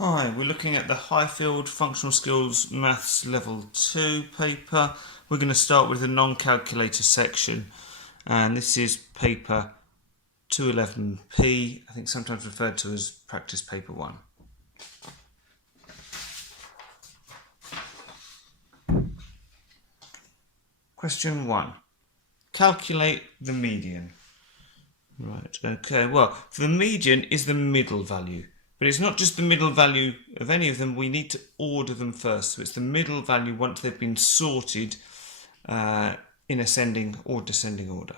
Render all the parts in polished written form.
Hi, we're looking at the Highfield Functional Skills Maths Level 2 paper. We're going to start with the non-calculator section, and this is paper 211P, I think sometimes referred to as practice paper 1. Question 1. Calculate the median. Right, okay, well, the median is the middle value. But it's not just the middle value of any of them, we need to order them first. So it's the middle value once they've been sorted in ascending or descending order.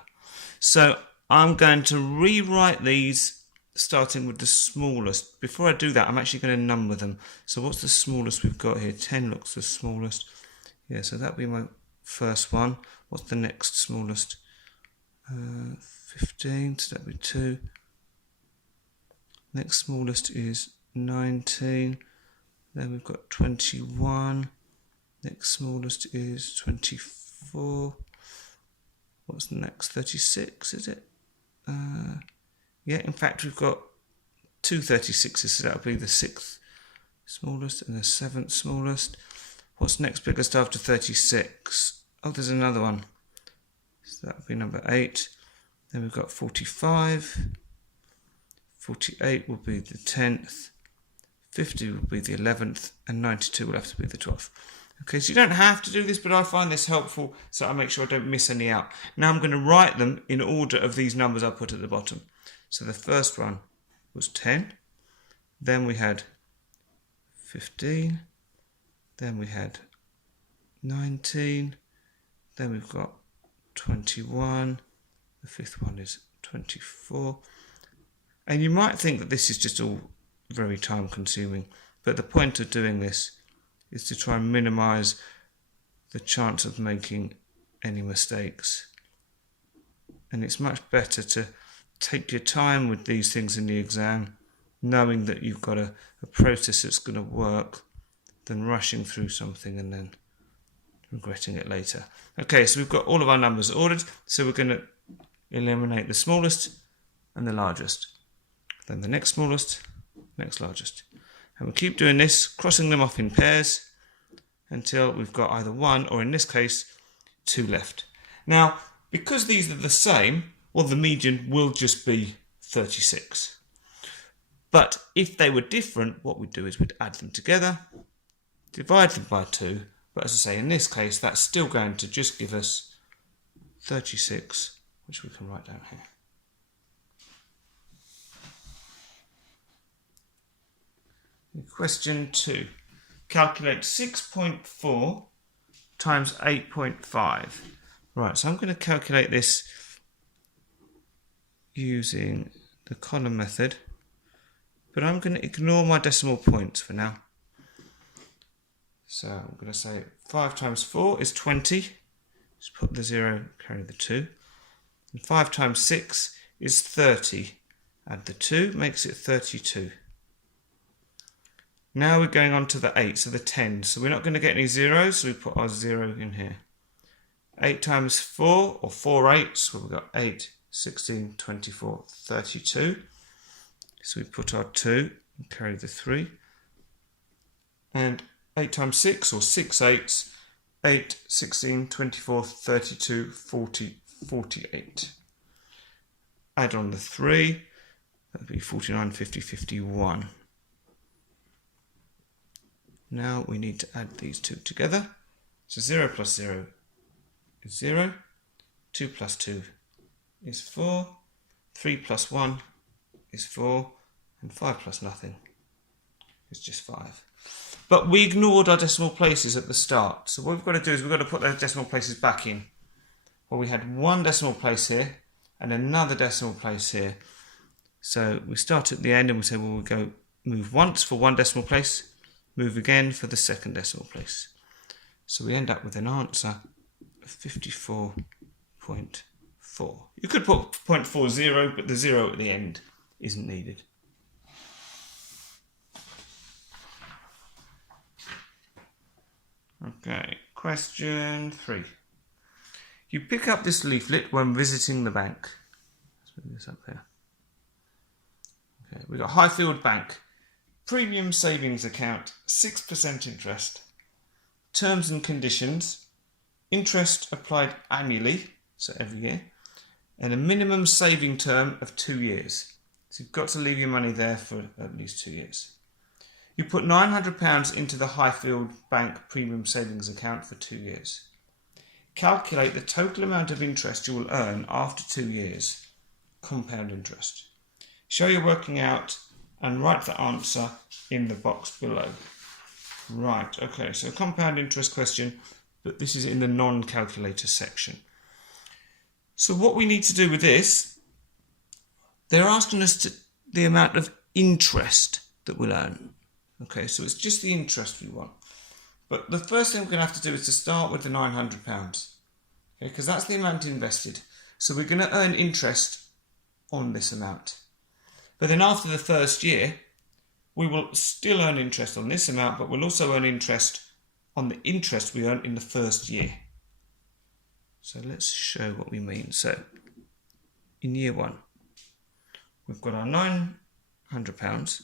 So I'm going to rewrite these starting with the smallest. Before I do that, I'm actually going to number them. So what's the smallest we've got here? 10 looks the smallest. Yeah, so that'll be my first one. What's the next smallest? 15, so that'll be 2. Next smallest is 19, then we've got 21, next smallest is 24, what's the next, 36 is it? Yeah, in fact we've got two 36s, so that'll be the 6th smallest and the 7th smallest. What's next biggest after 36? Oh, there's another one, so that'll be number 8, then we've got 45, 48 will be the 10th, 50 will be the 11th, and 92 will have to be the 12th. Okay, so you don't have to do this, but I find this helpful so I make sure I don't miss any out. Now I'm going to write them in order of these numbers I put at the bottom. So the first one was 10, then we had 15, then we had 19, then we've got 21, the 5th one is 24. And you might think that this is just all very time consuming, but the point of doing this is to try and minimize the chance of making any mistakes. And it's much better to take your time with these things in the exam, knowing that you've got a process that's going to work, than rushing through something and then regretting it later. Okay, so we've got all of our numbers ordered, so we're going to eliminate the smallest and the largest. Then the next smallest, next largest. And we'll keep doing this, crossing them off in pairs until we've got either 1 or in this case 2 left. Now, because these are the same, well, the median will just be 36. But if they were different, what we'd do is we'd add them together, divide them by 2, but as I say, in this case, that's still going to just give us 36, which we can write down here. Question 2. Calculate 6.4 times 8.5. Right, so I'm going to calculate this using the column method, but I'm going to ignore my decimal points for now. So I'm going to say 5 times 4 is 20. Just put the 0, carry the 2. And 5 times 6 is 30. Add the 2, makes it 32. Now we're going on to the 8, so the 10. So we're not going to get any zeros, so we put our 0 in here. 8 times 4, or 4 8s, well, we've got 8, 16, 24, 32. So we put our 2 and carry the 3. And 8 times 6, or 6 8s, 8, 16, 24, 32, 40, 48. Add on the 3, that would be 49, 50, 51. Now we need to add these two together. So 0 plus 0 is 0, 2 plus 2 is 4, 3 plus 1 is 4, and 5 plus nothing is just 5. But we ignored our decimal places at the start. So what we've got to do is we've got to put those decimal places back in. Well, we had one decimal place here and another decimal place here. So we start at the end and we say, well, we'll go move once for one decimal place, move again for the second decimal place. So we end up with an answer of 54.4. You could put 0.40, but the 0 at the end isn't needed. Okay, question 3. You pick up this leaflet when visiting the bank. Let's move this up here. Okay, we've got Highfield Bank. premium savings account, 6% interest. Terms and conditions, interest applied annually, so every year, and a minimum saving term of 2 years. So you've got to leave your money there for at least 2 years. You put £900 into the Highfield Bank premium savings account for 2 years. Calculate the total amount of interest you will earn after 2 years, compound interest. Show your working out and write the answer in the box below. Right, okay, so compound interest question, but this is in the non-calculator section. So what we need to do with this, they're asking us the amount of interest that we'll earn. Okay, so it's just the interest we want. But the first thing we're going to have to do is to start with the £900. Okay, because that's the amount invested. So we're going to earn interest on this amount. But then after the first year, we will still earn interest on this amount, but we'll also earn interest on the interest we earn in the first year. So let's show what we mean. So in year one, we've got our £900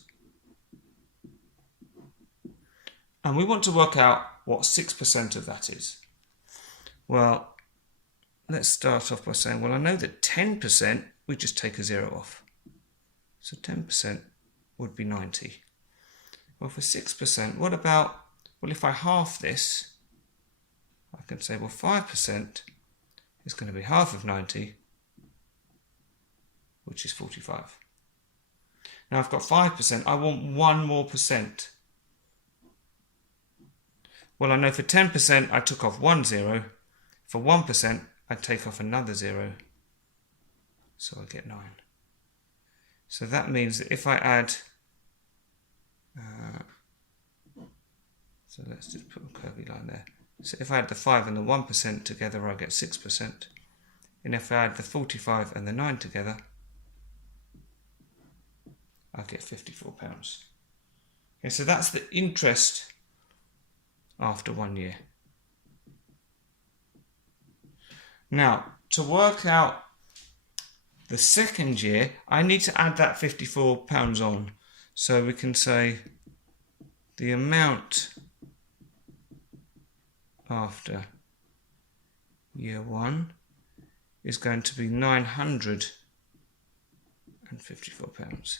and we want to work out what 6% of that is. Well, let's start off by saying, well, I know that 10%, we just take a zero off. So 10% would be 90. Well, for 6%, what about, well, if I half this, I can say, well, 5% is going to be half of 90, which is 45. Now I've got 5%, I want 1 more percent. Well, I know for 10% I took off 1 0, for 1% I take off another 0, so I get 9. So that means that if I add, so let's just put a curvy line there. So if I add the 5 and the 1% together, I get 6%. And if I add the 45 and the 9 together, I get £54. Okay, so that's the interest after 1 year. Now, to work out the second year, I need to add that £54 on. So we can say the amount after year one is going to be £954.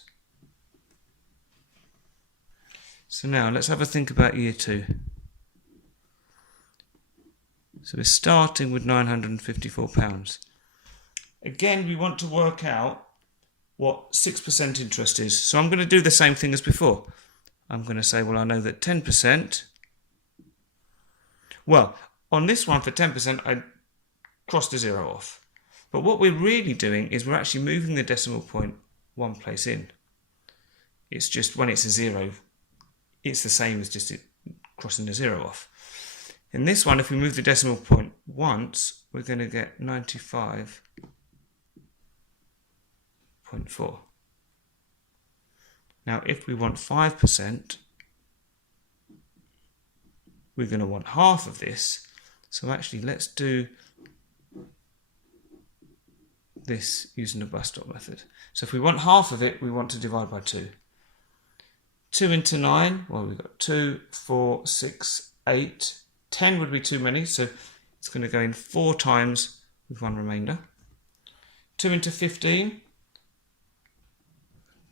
So now let's have a think about year two. So we're starting with £954. Again, we want to work out what 6% interest is. So I'm going to do the same thing as before. I'm going to say, well, I know that 10%. Well, on this one for 10%, I crossed a zero off. But what we're really doing is we're actually moving the decimal point one place in. It's just when it's a zero, it's the same as just crossing a zero off. In this one, if we move the decimal point once, we're going to get 95.4. Now, if we want 5%, we're going to want half of this. So actually, let's do this using the bus stop method. So if we want half of it, we want to divide by 2. 2 into 9, well, we've got 2, 4, 6, 8. 10 would be too many, so it's going to go in 4 times with one remainder. 2 into 15.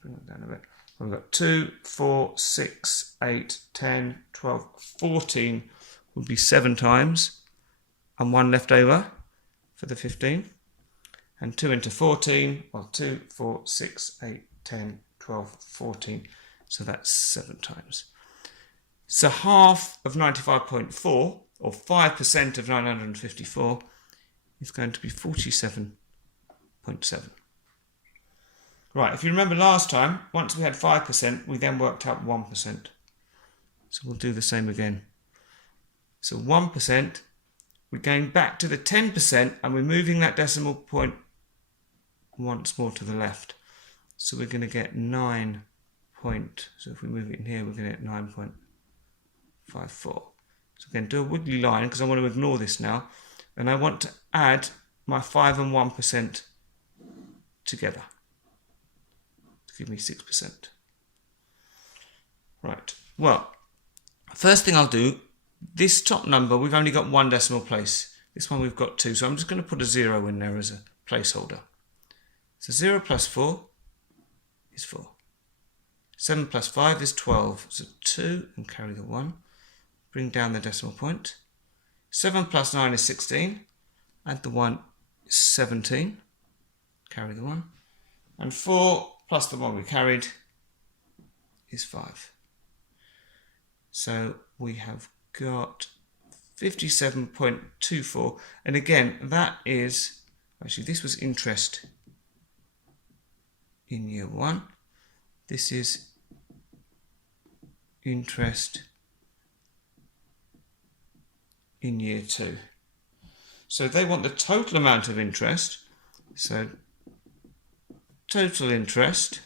Bring it down a bit. We've got 2, 4, 6, 8, 10, 12, 14 would be 7 times, and 1 left over for the 15. And 2 into 14, well, 2, 4, 6, 8, 10, 12, 14. So that's 7 times. So half of 95.4, or 5% of 954, is going to be 47.7. Right, if you remember last time, once we had 5%, we then worked out 1%. So we'll do the same again. So 1%, we're going back to the 10% and we're moving that decimal point once more to the left. So we're going to get 9 point, so if we move it in here, we're going to get 9.54. So again, do a wiggly line because I want to ignore this now. And I want to add my 5 and 1% together to give me 6%. Right, well, first thing I'll do, this top number, we've only got one decimal place. This one we've got two, so I'm just going to put a 0 in there as a placeholder. So 0 plus 4 is 4. 7 plus 5 is 12, so 2 and carry the 1. Bring down the decimal point. 7 plus 9 is 16, add the 1 is 17, carry the 1. And 4 plus the 1 we carried is 5. So we have got 57.24, and again that is, actually this was interest in year 1, this is interest in year 2. So they want the total amount of interest, so total interest,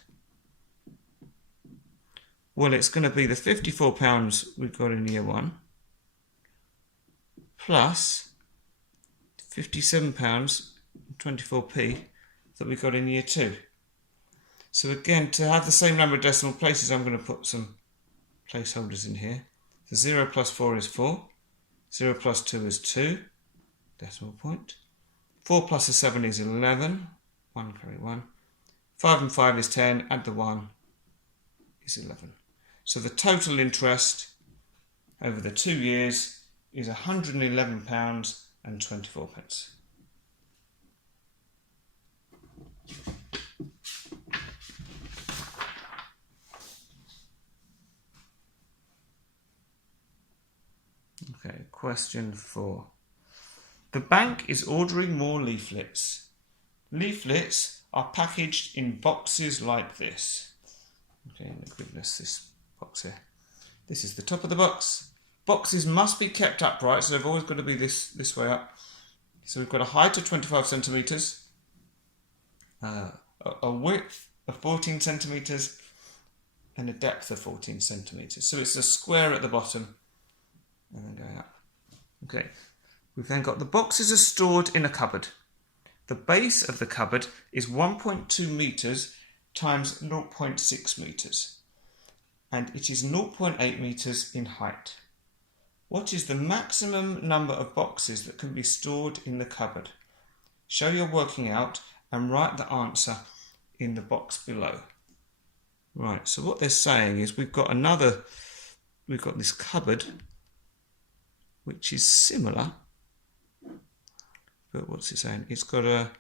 well, it's going to be the £54 we've got in year 1 plus £57.24p that we got in year 2. So again, to have the same number of decimal places, I'm going to put some placeholders in here. So 0 plus 4 is 4, 0 plus 2 is 2, decimal point. 4 plus a 7 is 11, 1 carry 1. 5 and 5 is 10, add the 1 is 11. So the total interest over the 2 years is £111.24. Okay, question 4. The bank is ordering more leaflets. Leaflets are packaged in boxes like this. Okay, let me goodness this box here. This is the top of the box. Boxes must be kept upright, so they've always got to be this way up. So we've got a height of 25 centimetres, a width of 14 centimetres, and a depth of 14 centimetres. So it's a square at the bottom and then going up. Okay, we've then got the boxes are stored in a cupboard. The base of the cupboard is 1.2 metres times 0.6 metres, and it is 0.8 metres in height. What is the maximum number of boxes that can be stored in the cupboard? Show your working out and write the answer in the box below. Right, so what they're saying is we've got this cupboard which is similar, but what's it saying? It's got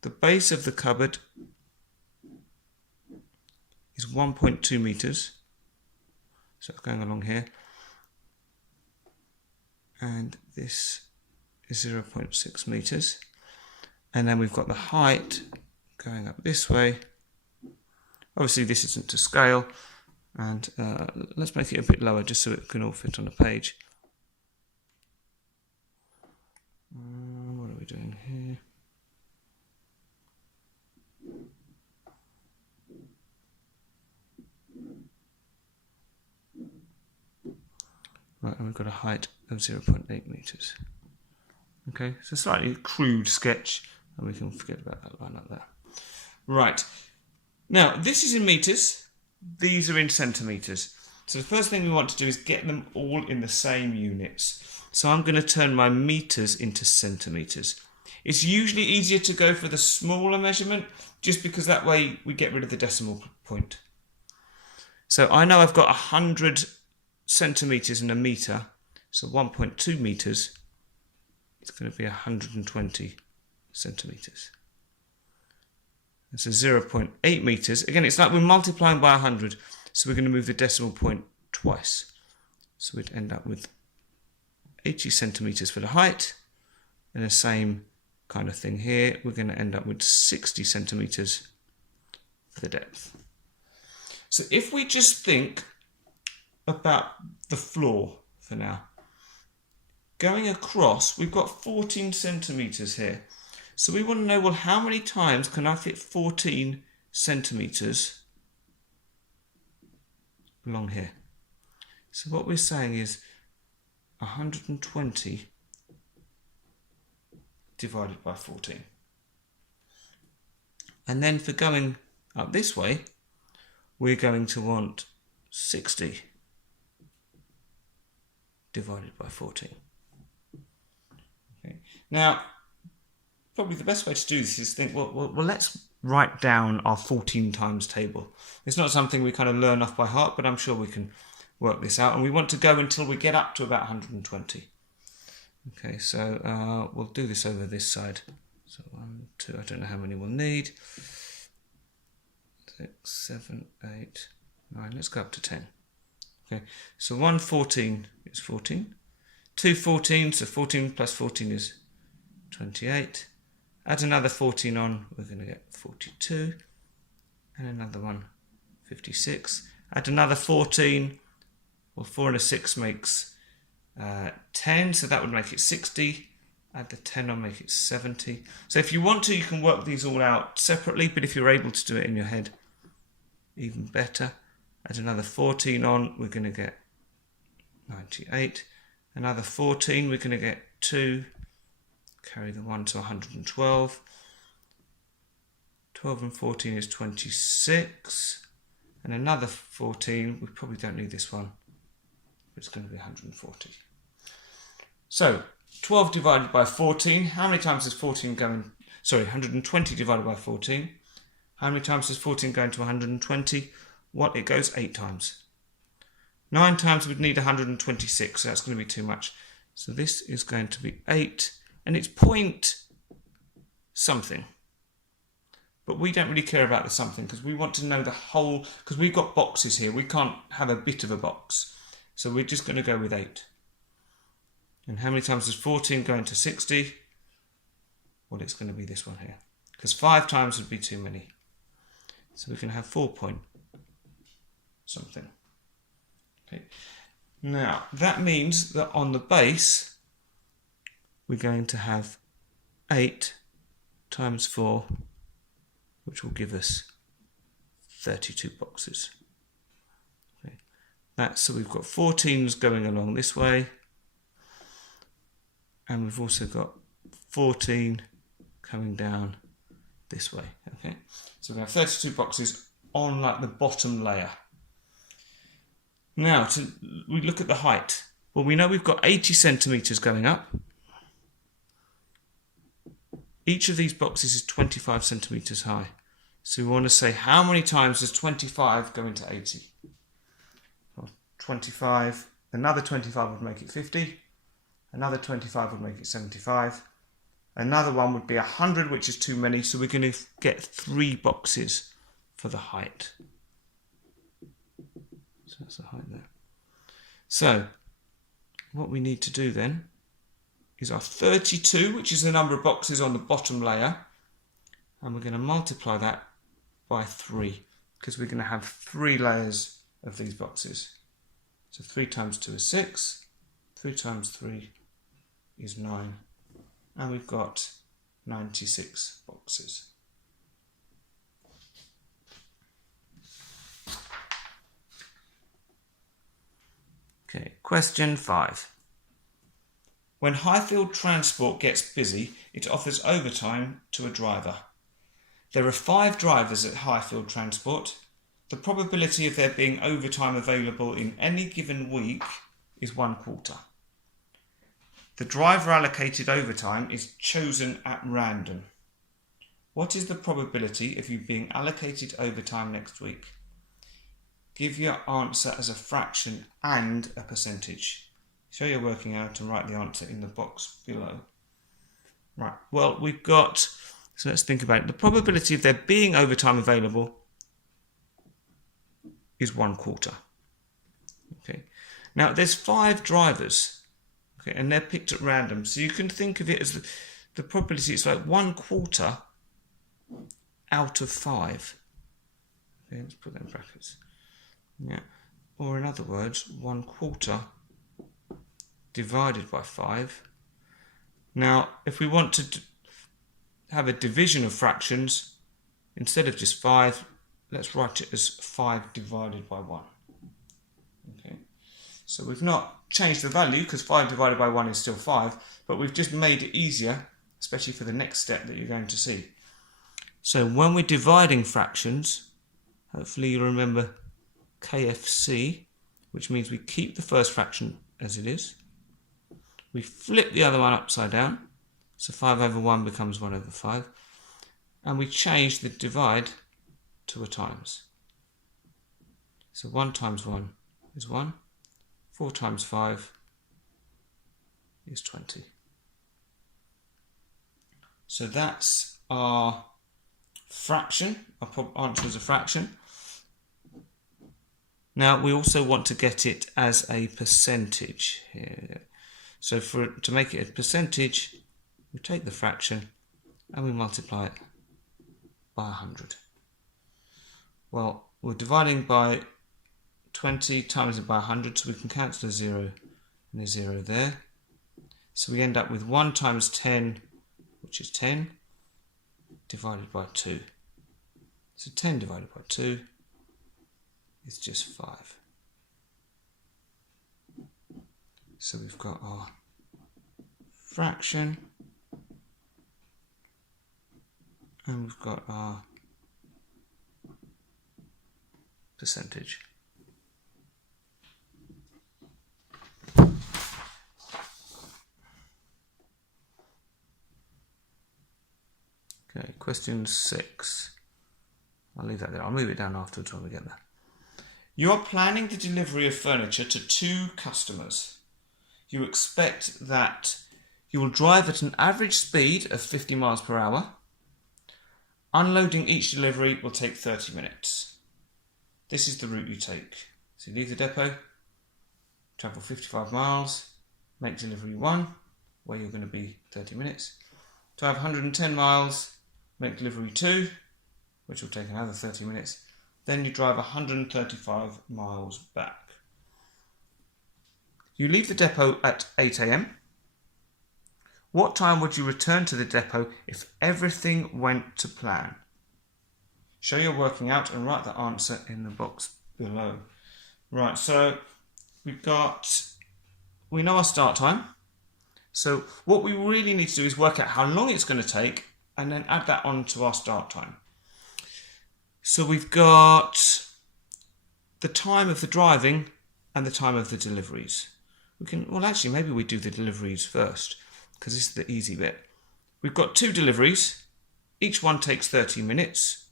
the base of the cupboard is 1.2 metres, so it's going along here, and this is 0.6 metres, and then we've got the height going up this way. Obviously this isn't to scale, and let's make it a bit lower just so it can all fit on a page. What are we doing here? Right, and we've got a height of 0.8 metres. Okay, it's a slightly crude sketch, and we can forget about that line up there. Right, now this is in metres, these are in centimetres. So the first thing we want to do is get them all in the same units. So I'm going to turn my metres into centimetres. It's usually easier to go for the smaller measurement, just because that way we get rid of the decimal point. So I know I've got 100 centimetres in a metre, so 1.2 metres, it's going to be 120 centimetres. And so 0.8 metres, again it's like we're multiplying by 100, so we're going to move the decimal point twice. So we'd end up with 80 centimetres for the height, and the same kind of thing here, we're going to end up with 60 centimetres for the depth. So if we just think about the floor for now, going across, we've got 14 centimetres here. So we want to know, well, how many times can I fit 14 centimetres along here? So what we're saying is 120 divided by 14. And then for going up this way, we're going to want 60 divided by 14. Okay. Now, probably the best way to do this is think, well, let's write down our 14 times table. It's not something we kind of learn off by heart, but I'm sure we can work this out. And we want to go until we get up to about 120. Okay, so we'll do this over this side. So 1, 2, I don't know how many we'll need. 6, 7, 8, 9, let's go up to 10. Okay, so 114 is 14. 2 14, so 14 plus 14 is 28. Add another 14 on, we're going to get 42. And another one, 56. Add another 14, well 4 and a 6 makes 10, so that would make it 60. Add the 10 on, make it 70. So if you want to, you can work these all out separately, but if you're able to do it in your head, even better. Add another 14 on, we're going to get 98. Another 14, we're going to get 2. Carry the 1 to 112. 12 and 14 is 26. And another 14, we probably don't need this one. It's going to be 140. So, 12 divided by 14. How many times does 14 go in? Sorry, 120 divided by 14. How many times does 14 go into 120? What? It goes 8 times. 9 times we'd need 126, so that's going to be too much. So this is going to be 8, and it's point something. But we don't really care about the something because we want to know the whole, because we've got boxes here. We can't have a bit of a box. So we're just going to go with 8. And how many times does 14 go into 60? Well, it's going to be this one here. Because 5 times would be too many. So we can have 4 point something. Okay. Now, that means that on the base, we're going to have 8 times 4, which will give us 32 boxes. Okay. So we've got 14s going along this way, and we've also got 14 coming down this way. Okay, so we have 32 boxes on like the bottom layer. Now, we look at the height. Well, we know we've got 80 centimetres going up. Each of these boxes is 25 centimetres high. So we want to say how many times does 25 go into 80? Well, 25, another 25 would make it 50. Another 25 would make it 75. Another one would be 100, which is too many. So we're going to get 3 boxes for the height. So that's the height there. So what we need to do then is our 32, which is the number of boxes on the bottom layer, and we're going to multiply that by 3 because we're going to have 3 layers of these boxes. So 3 times 2 is 6, 3 times 3 is 9, and we've got 96 boxes. Okay, question 5. When Highfield Transport gets busy, it offers overtime to a driver. There are 5 drivers at Highfield Transport. The probability of there being overtime available in any given week is 1/4. The driver allocated overtime is chosen at random. What is the probability of you being allocated overtime next week? Give your answer as a fraction and a percentage. Show your working out and write the answer in the box below. Right, well, we've got, so let's think about it. The probability of there being overtime available is 1/4. Okay, now there's 5 drivers. Okay, and they're picked at random. So you can think of it as the probability is like 1/4 out of 5. Okay, let's put that in brackets. Yeah. Or in other words, 1/4 divided by 5. Now, if we want to have a division of fractions, instead of just 5, let's write it as 5 divided by 1. Okay. So we've not changed the value because 5 divided by 1 is still 5, but we've just made it easier, especially for the next step that you're going to see. So when we're dividing fractions, hopefully you remember KFC, which means we keep the first fraction as it is. We flip the other one upside down, so 5 over 1 becomes 1 over 5. And we change the divide to a times. So 1 times 1 is 1. 4 times 5 is 20. So that's our fraction. Our answer is a fraction. Now we also want to get it as a percentage here. So to make it a percentage, we take the fraction and we multiply it by 100. Well, we're dividing by 20 times it by 100, so we can cancel a 0 and a 0 there. So we end up with 1 times 10, which is 10, divided by 2. So 10 divided by 2 is just 5. So we've got our fraction, and we've got our percentage. Okay, question 6. I'll leave that there. I'll move it down afterwards when we get there. You're planning the delivery of furniture to 2 customers. You expect that you will drive at an average speed of 50 miles per hour. Unloading each delivery will take 30 minutes. This is the route you take. So you leave the depot, travel 55 miles, make delivery 1, where you're going to be 30 minutes. Drive 110 miles, make delivery 2, which will take another 30 minutes. Then you drive 135 miles back. You leave the depot at 8 AM. What time would you return to the depot if everything went to plan? Show your working out and write the answer in the box below. Right, so we know our start time. So what we really need to do is work out how long it's going to take and then add that on to our start time. So we've got the time of the driving and the time of the deliveries. Maybe we do the deliveries first, because this is the easy bit. We've got 2 deliveries. Each one takes 30 minutes.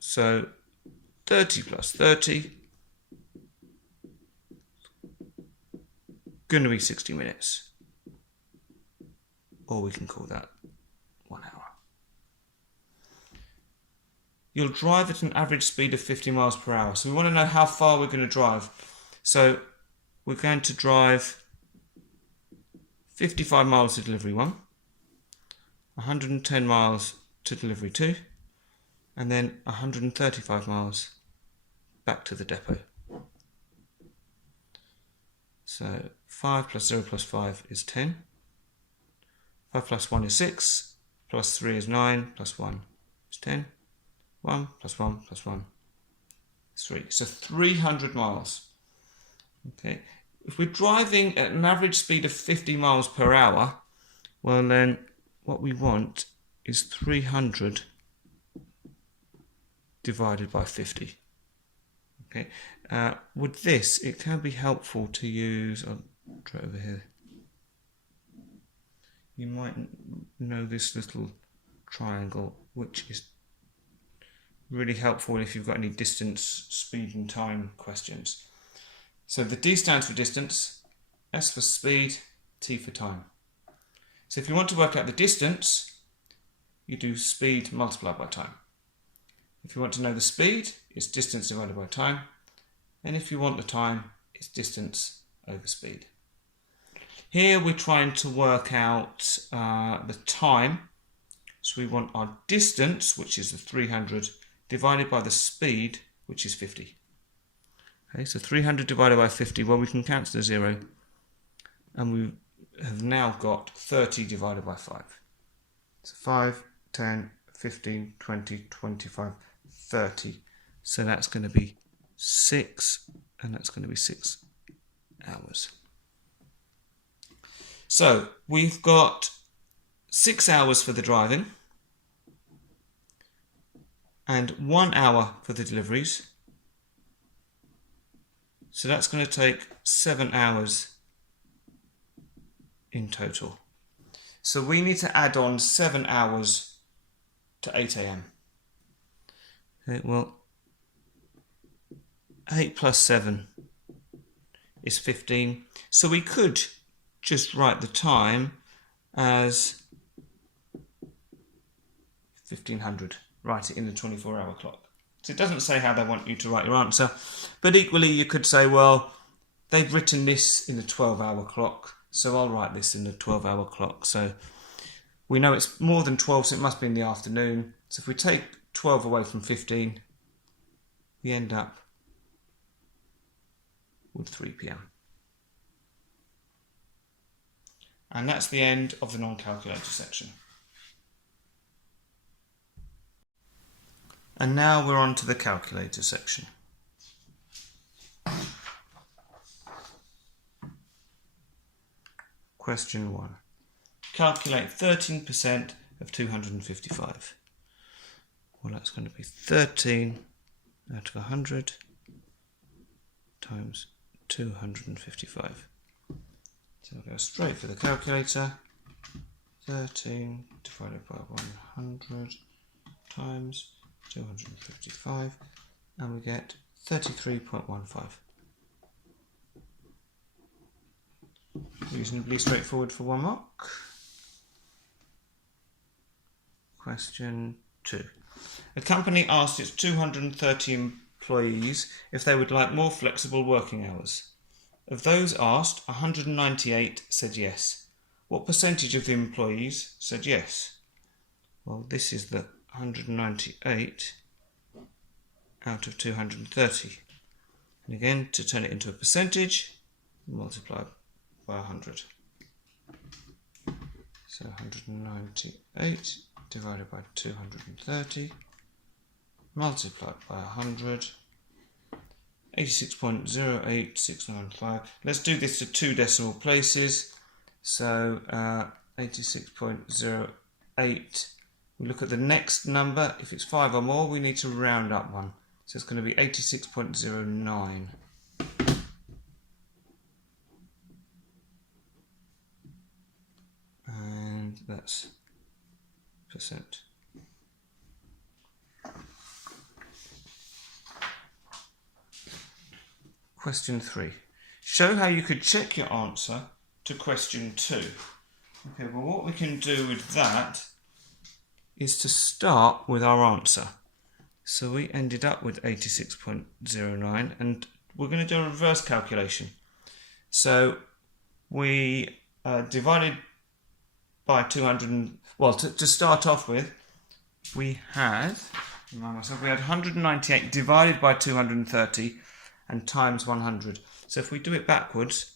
So 30 plus 30, going to be 60 minutes. Or we can call that 1 hour. You'll drive at an average speed of 50 miles per hour. So we want to know how far we're going to drive. So we're going to drive 55 miles to delivery 1, 110 miles to delivery 2, and then 135 miles back to the depot. So 5 plus 0 plus 5 is 10. 5 plus 1 is 6, plus 3 is 9, plus 1 is 10. 1 plus 1 plus 1 is 3. So 300 miles. Okay. If we're driving at an average speed of 50 miles per hour, well then what we want is 300 divided by 50. Okay. With this, it can be helpful to use, I'll try it over here. You might know this little triangle, which is really helpful if you've got any distance, speed and time questions. So the D stands for distance, S for speed, T for time. So if you want to work out the distance, you do speed multiplied by time. If you want to know the speed, it's distance divided by time. And if you want the time, it's distance over speed. Here we're trying to work out the time. So we want our distance, which is the 300, divided by the speed, which is 50. Okay, so 300 divided by 50, well, we can cancel a 0. And we have now got 30 divided by 5. So 5, 10, 15, 20, 25, 30. So that's going to be 6, and that's going to be 6 hours. So we've got 6 hours for the driving and 1 hour for the deliveries. So that's going to take 7 hours in total. So we need to add on 7 hours to 8 a.m. Okay, well, 8 plus 7 is 15. So we could just write the time as 1500. Write it in the 24-hour clock. So it doesn't say how they want you to write your answer. But equally, you could say, well, they've written this in the 12-hour clock, so I'll write this in the 12-hour clock. So we know it's more than 12, so it must be in the afternoon. So if we take 12 away from 15, we end up with 3 p.m. And that's the end of the non-calculator section. And now we're on to the calculator section. Question 1. Calculate 13% of 255. Well, that's going to be 13 out of 100 times 255. So we'll go straight for the calculator. 13 divided by 100 times 255, and we get 33.15. Reasonably straightforward for 1 mark. Question 2. A company asked its 230 employees if they would like more flexible working hours. Of those asked, 198 said yes. What percentage of the employees said yes? Well, this is the 198 out of 230. And again, to turn it into a percentage, multiply by 100. So 198 divided by 230 multiplied by 100, 86.08695. Let's do this to 2 decimal places. So 86.08. We look at the next number. If it's 5 or more, we need to round up one. So it's going to be 86.09. And that's percent. Question 3. Show how you could check your answer to question 2. Okay, well, what we can do with that is to start with our answer. So we ended up with 86.09, and we're going to do a reverse calculation. So we divided by 200, well, to start off with, we had 198 divided by 230 and times 100. So if we do it backwards,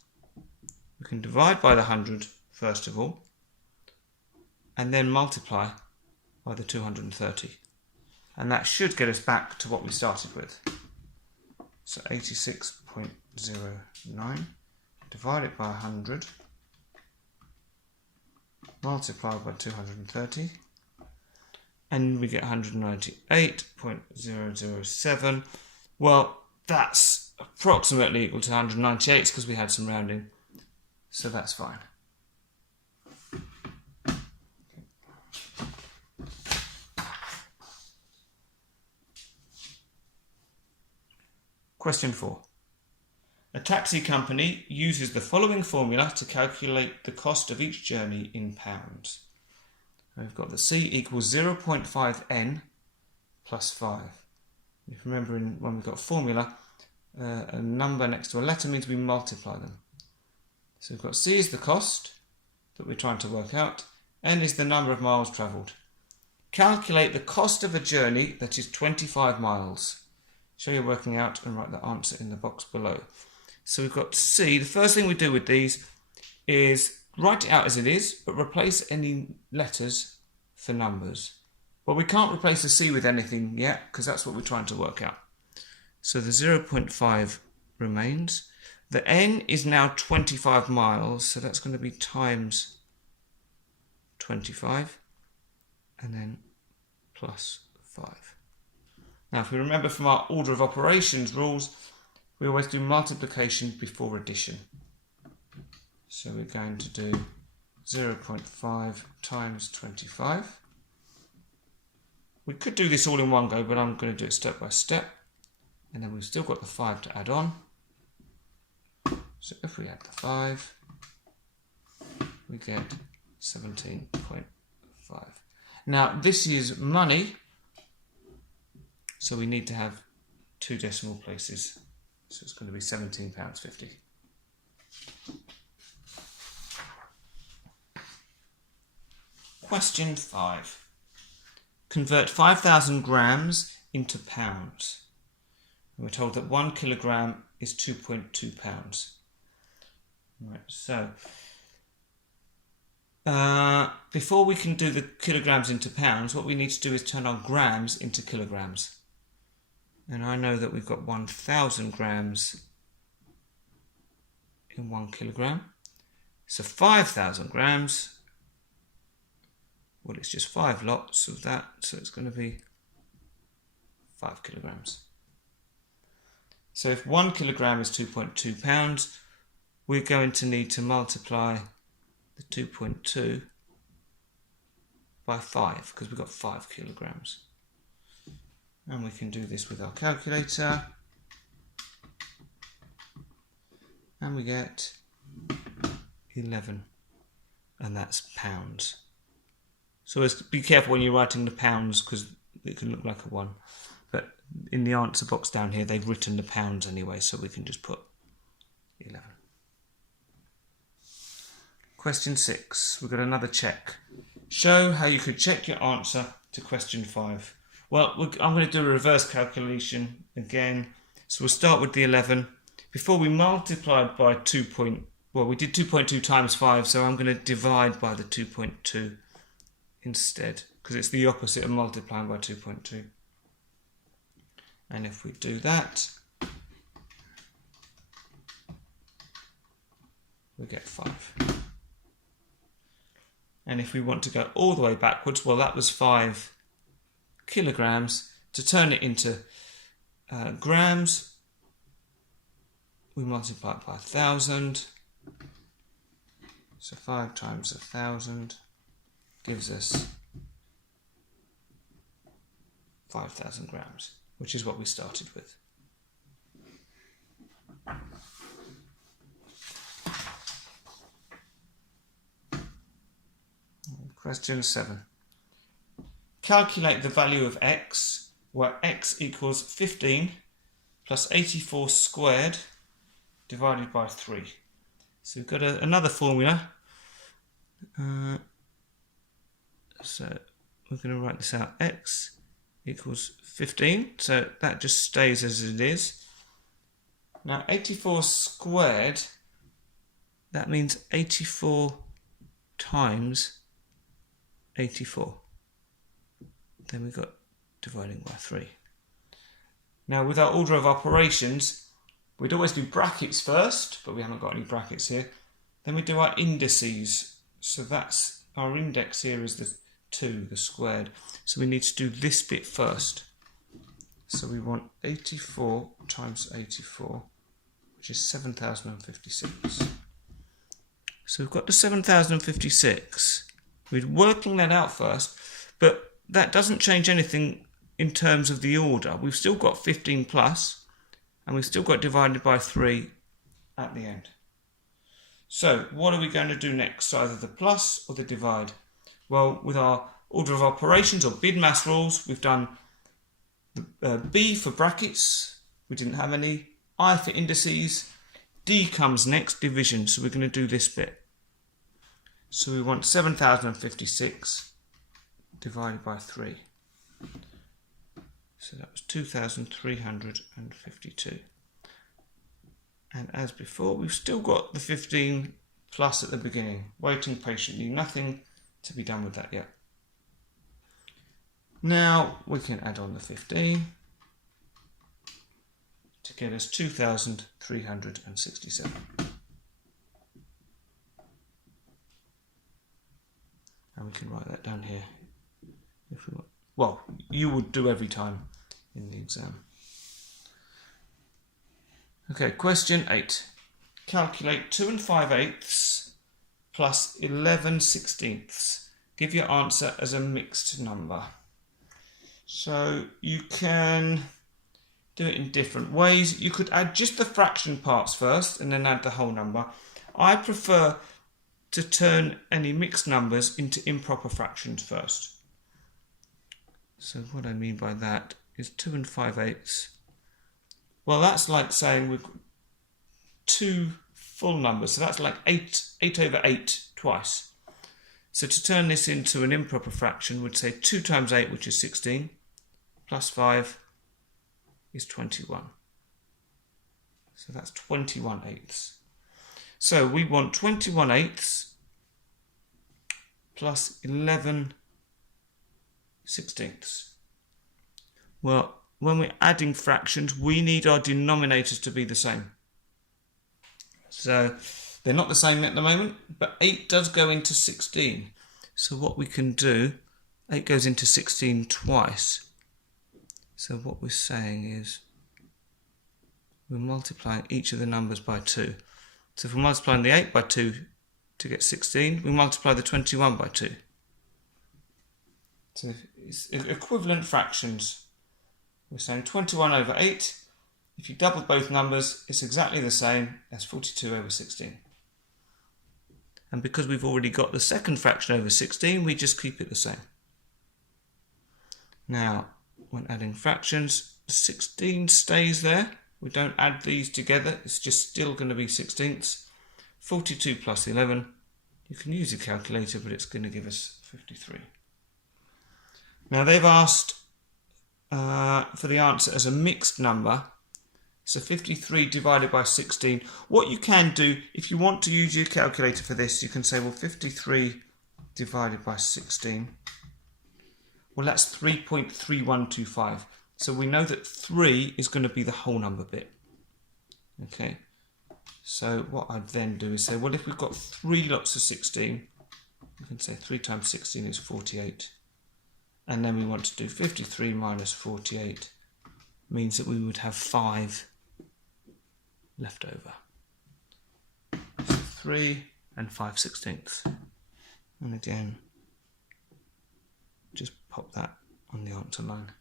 we can divide by the 100 first of all, and then multiply by the 230. And that should get us back to what we started with. So 86.09 divided by 100 multiplied by 230, and we get 198.007. Well, that's approximately equal to 198 because we had some rounding, so that's fine. Question 4. A taxi company uses the following formula to calculate the cost of each journey in pounds. We've got the C equals 0.5n plus 5. If you remember when we've got a formula, a number next to a letter means we multiply them. So we've got C is the cost that we're trying to work out, N is the number of miles travelled. Calculate the cost of a journey that is 25 miles. Show your working out and write the answer in the box below. So we've got C. The first thing we do with these is write it out as it is, but replace any letters for numbers. Well, we can't replace the C with anything yet because that's what we're trying to work out. So the 0.5 remains. The N is now 25 miles, so that's going to be times 25 and then plus 5. Now, if we remember from our order of operations rules, we always do multiplication before addition. So we're going to do 0.5 times 25. We could do this all in one go, but I'm going to do it step by step. And then we've still got the 5 to add on. So if we add the 5, we get 17.5. Now this is money, so we need to have 2 decimal places. So it's going to be £17.50. Question 5. Convert 5,000 grams into pounds. And we're told that 1 kilogram is 2.2 pounds. Right, so before we can do the kilograms into pounds, what we need to do is turn our grams into kilograms. And I know that we've got 1,000 grams in 1 kilogram. So 5,000 grams, well, it's just 5 lots of that, so it's going to be 5 kilograms. So if 1 kilogram is 2.2 pounds, we're going to need to multiply the 2.2 by 5, because we've got 5 kilograms. And we can do this with our calculator. And we get 11. And that's pounds. So be careful when you're writing the pounds, because it can look like a 1. But in the answer box down here, they've written the pounds anyway, so we can just put 11. Question 6, we've got another check. Show how you could check your answer to question 5. Well, I'm going to do a reverse calculation again. So we'll start with the 11. Before we multiplied by we did 2.2 times 5, so I'm going to divide by the 2.2 instead, because it's the opposite of multiplying by 2.2. And if we do that, we get 5. And if we want to go all the way backwards, well, that was 5 kilograms. To turn it into grams, we multiply it by 1,000. So 5 times 1,000 gives us 5,000 grams, which is what we started with. Question 7. Calculate the value of x, where x equals 15 plus 84 squared divided by 3. So we've got another formula. So we're going to write this out. X equals 15. So that just stays as it is. Now 84 squared, that means 84 times 84. Then we've got dividing by 3. Now with our order of operations, we'd always do brackets first, but we haven't got any brackets here. Then we do our indices. So that's our index here is the 2, the squared. So we need to do this bit first. So we want 84 times 84, which is 7,056. So we've got the 7,056. We're working that out first, but that doesn't change anything in terms of the order. We've still got 15 plus, and we've still got divided by 3 at the end. So what are we going to do next? Either the plus or the divide? Well, with our order of operations or BIDMAS rules, we've done the B for brackets. We didn't have any. I for indices. D comes next, division. So we're going to do this bit. So we want 7,056 divided by 3. So that was 2,352. And as before, we've still got the 15 plus at the beginning, waiting patiently. Nothing to be done with that yet. Now we can add on the 15 to get us 2,367. And we can write that down here if we want. Well, you would do every time in the exam. Okay, question 8. Calculate 2 5/8 plus 11/16. Give your answer as a mixed number. So you can do it in different ways. You could add just the fraction parts first and then add the whole number. I prefer to turn any mixed numbers into improper fractions first. So what I mean by that is 2 5/8. Well, that's like saying we've got 2 full numbers. So that's like 8 over 8 twice. So to turn this into an improper fraction, we'd say 2 times 8, which is 16, plus 5 is 21. So that's 21/8. So we want 21/8 plus 11/16. Well, when we're adding fractions, we need our denominators to be the same. So they're not the same at the moment, but 8 does go into 16. So what we can do, 8 goes into 16 twice. So what we're saying is we're multiplying each of the numbers by 2. So if we're multiplying the 8 by 2 to get 16, we multiply the 21 by 2. So it's equivalent fractions. We're saying 21 over 8. If you double both numbers, it's exactly the same as 42 over 16. And because we've already got the second fraction over 16, we just keep it the same. Now, when adding fractions, 16 stays there. We don't add these together. It's just still going to be 16ths. 42 plus 11. You can use a calculator, but it's going to give us 53. Now, they've asked for the answer as a mixed number. So 53 divided by 16. What you can do, if you want to use your calculator for this, you can say, well, 53 divided by 16. Well, that's 3.3125. So we know that 3 is going to be the whole number bit. Okay. So what I'd then do is say, well, if we've got 3 lots of 16, we can say 3 times 16 is 48. And then we want to do 53 minus 48. Means that we would have 5 left over. So 3 and 5/16. And again, just pop that on the answer line.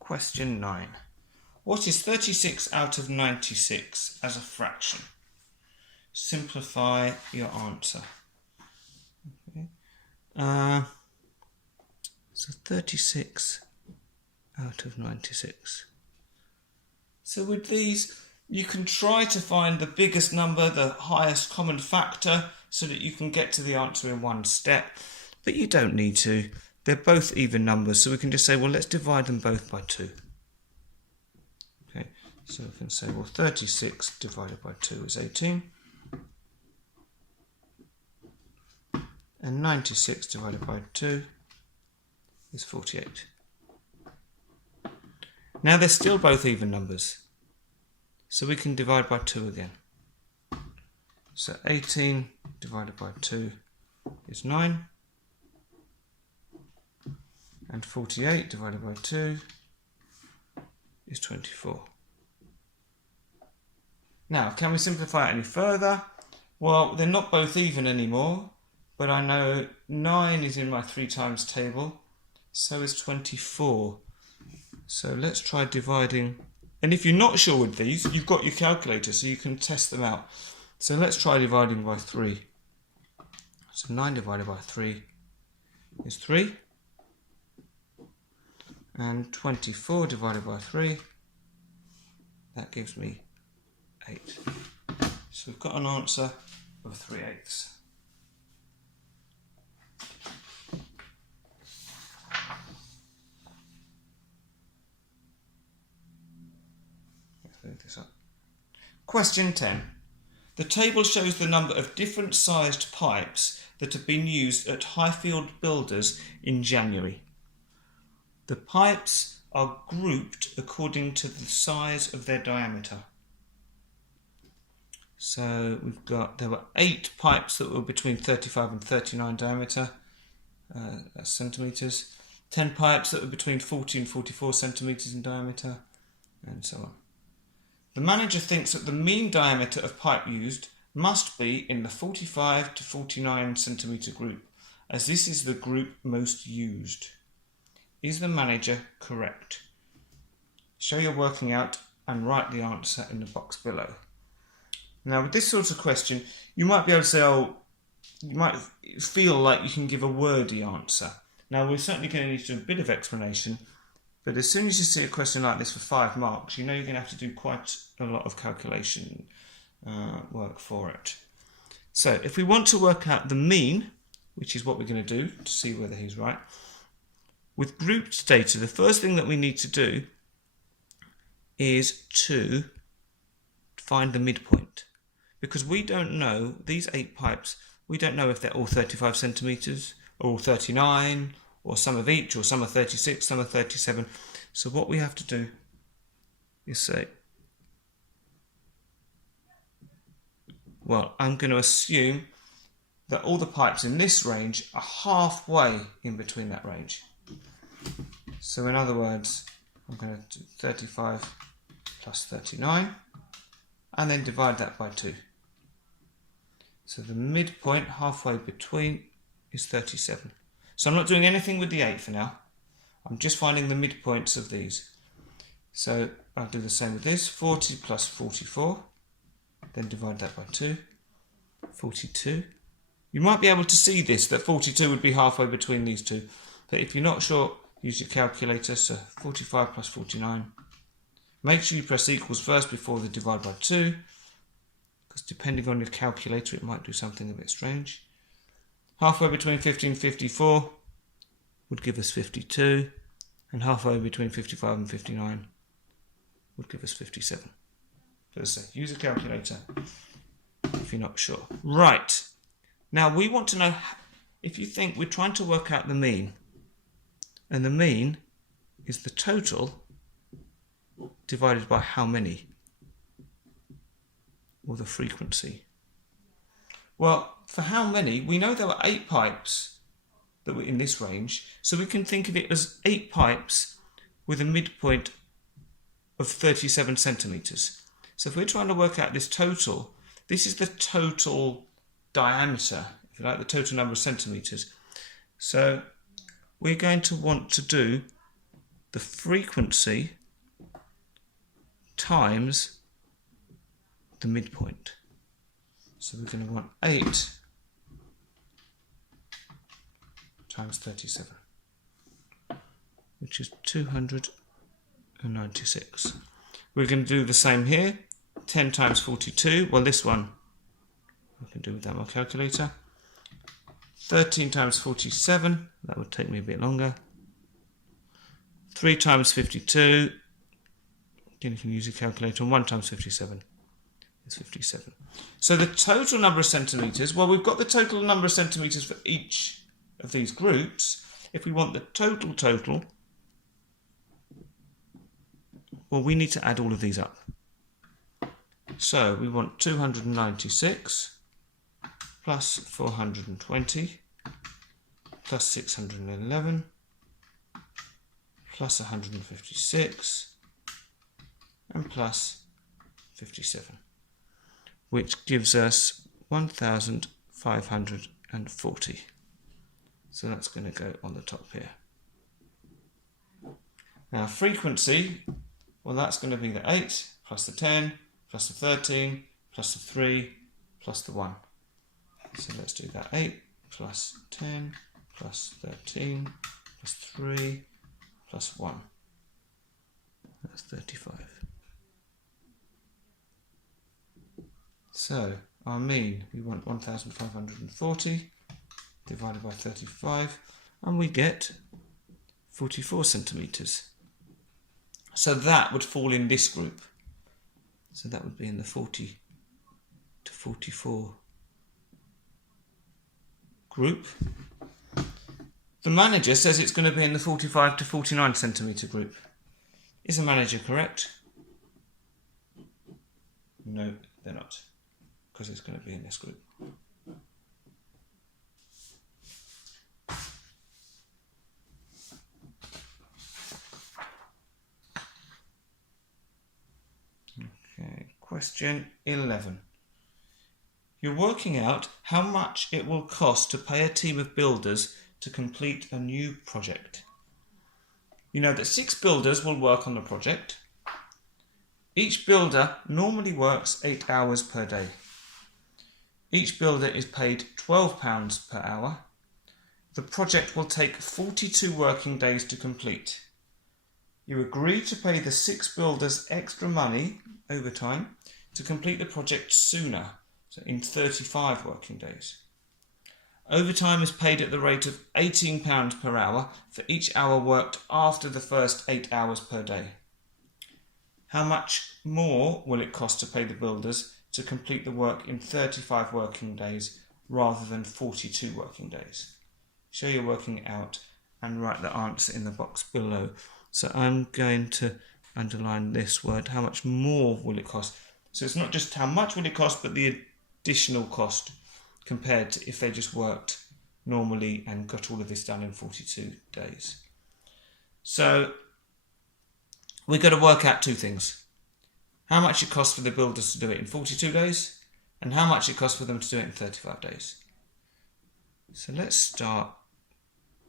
Question 9. What is 36 out of 96 as a fraction? Simplify your answer. Okay. So 36 out of 96. So with these, you can try to find the biggest number, the highest common factor, so that you can get to the answer in one step. But you don't need to. They're both even numbers, so we can just say, well, let's divide them both by 2. Okay, so we can say, well, 36 divided by 2 is 18. And 96 divided by 2 is 48. Now they're still both even numbers, so we can divide by 2 again. So 18 divided by 2 is 9. And 48 divided by 2 is 24. Now, can we simplify it any further? Well, they're not both even anymore, but I know 9 is in my 3 times table, so is 24. So let's try dividing. And if you're not sure with these, you've got your calculator, so you can test them out. So let's try dividing by 3. So 9 divided by 3 is 3. And 24 divided by 3, that gives me 8. So we've got an answer of 3/8. Let's move this up. Question 10. The table shows the number of different sized pipes that have been used at Highfield Builders in January. The pipes are grouped according to the size of their diameter. So there were 8 pipes that were between 35 and 39 diameter, centimetres, 10 pipes that were between 40 and 44 centimetres in diameter, and so on. The manager thinks that the mean diameter of pipe used must be in the 45 to 49 centimetre group, as this is the group most used. Is the manager correct? Show your working out and write the answer in the box below. Now, with this sort of question, you might be able to say, oh, you might feel like you can give a wordy answer. Now, we're certainly going to need to do a bit of explanation, but as soon as you see a question like this for 5 marks, you know you're going to have to do quite a lot of calculation work for it. So, if we want to work out the mean, which is what we're going to do to see whether he's right, with grouped data, the first thing that we need to do is to find the midpoint. Because we don't know, these 8 pipes, we don't know if they're all 35 centimetres, or all 39, or some of each, or some are 36, some are 37. So what we have to do is say, well, I'm going to assume that all the pipes in this range are halfway in between that range. So in other words, I'm going to do 35 plus 39, and then divide that by 2. So the midpoint halfway between is 37. So I'm not doing anything with the 8 for now. I'm just finding the midpoints of these. So I'll do the same with this. 40 plus 44. Then divide that by 2. 42. You might be able to see this, that 42 would be halfway between these two. But if you're not sure, use your calculator. So 45 plus 49. Make sure you press equals first before the divide by 2. Because depending on your calculator, it might do something a bit strange. Halfway between 50 and 54 would give us 52. And halfway between 55 and 59 would give us 57. So as I say, use a calculator if you're not sure. Right. Now we want to know, if you think we're trying to work out the mean, and the mean is the total divided by how many, or the frequency. Well, for how many, we know there were 8 pipes that were in this range, so we can think of it as 8 pipes with a midpoint of 37 centimetres. So if we're trying to work out this total, this is the total diameter, if you like, the total number of centimetres. So we're going to want to do the frequency times the midpoint. So we're going to want 8 times 37, which is 296. We're going to do the same here. 10 times 42, well this one I can do without my calculator. 13 times 47, that would take me a bit longer. 3 times 52, again you can use a calculator, and 1 times 57 is 57. So the total number of centimetres, well we've got the total number of centimetres for each of these groups. If we want the total, well we need to add all of these up. So we want 296 plus 420 plus 611 plus 156 and plus 57, which gives us 1,540. So that's going to go on the top here. Now frequency, well that's going to be the 8 plus the 10 plus the 13 plus the 3 plus the 1. So let's do that. 8 plus 10 plus 13 plus 3 plus 1. That's 35. So our mean, we want 1,540 divided by 35, and we get 44 centimetres. So that would fall in this group. So that would be in the 40 to 44 group. The manager says it's going to be in the 45 to 49 centimetre group. Is the manager correct? No, they're not, because it's going to be in this group. Question 11. You're working out how much it will cost to pay a team of builders to complete a new project. You know that 6 builders will work on the project. Each builder normally works 8 hours per day. Each builder is paid £12 per hour. The project will take 42 working days to complete. You agree to pay the 6 builders extra money, overtime, to complete the project sooner, so in 35 working days. Overtime is paid at the rate of £18 per hour for each hour worked after the first 8 hours per day. How much more will it cost to pay the builders to complete the work in 35 working days rather than 42 working days? Show your working out and write the answer in the box below. So I'm going to underline this word, how much more will it cost? So it's not just how much will it cost, but the additional cost compared to if they just worked normally and got all of this done in 42 days. So we've got to work out 2 things. How much it costs for the builders to do it in 42 days and how much it costs for them to do it in 35 days. So let's start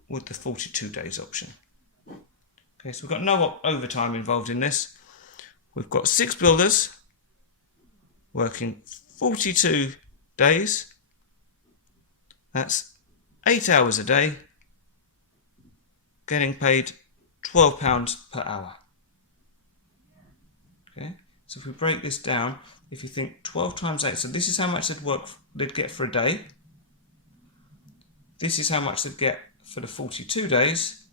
with the 42 days option. Okay, so we've got no overtime involved in this. We've got 6 builders working 42 days. That's 8 hours a day, getting paid £12 per hour. Okay, so if we break this down, if you think 12 times 8, so this is how much they'd get for a day. This is how much they'd get for the 42 days.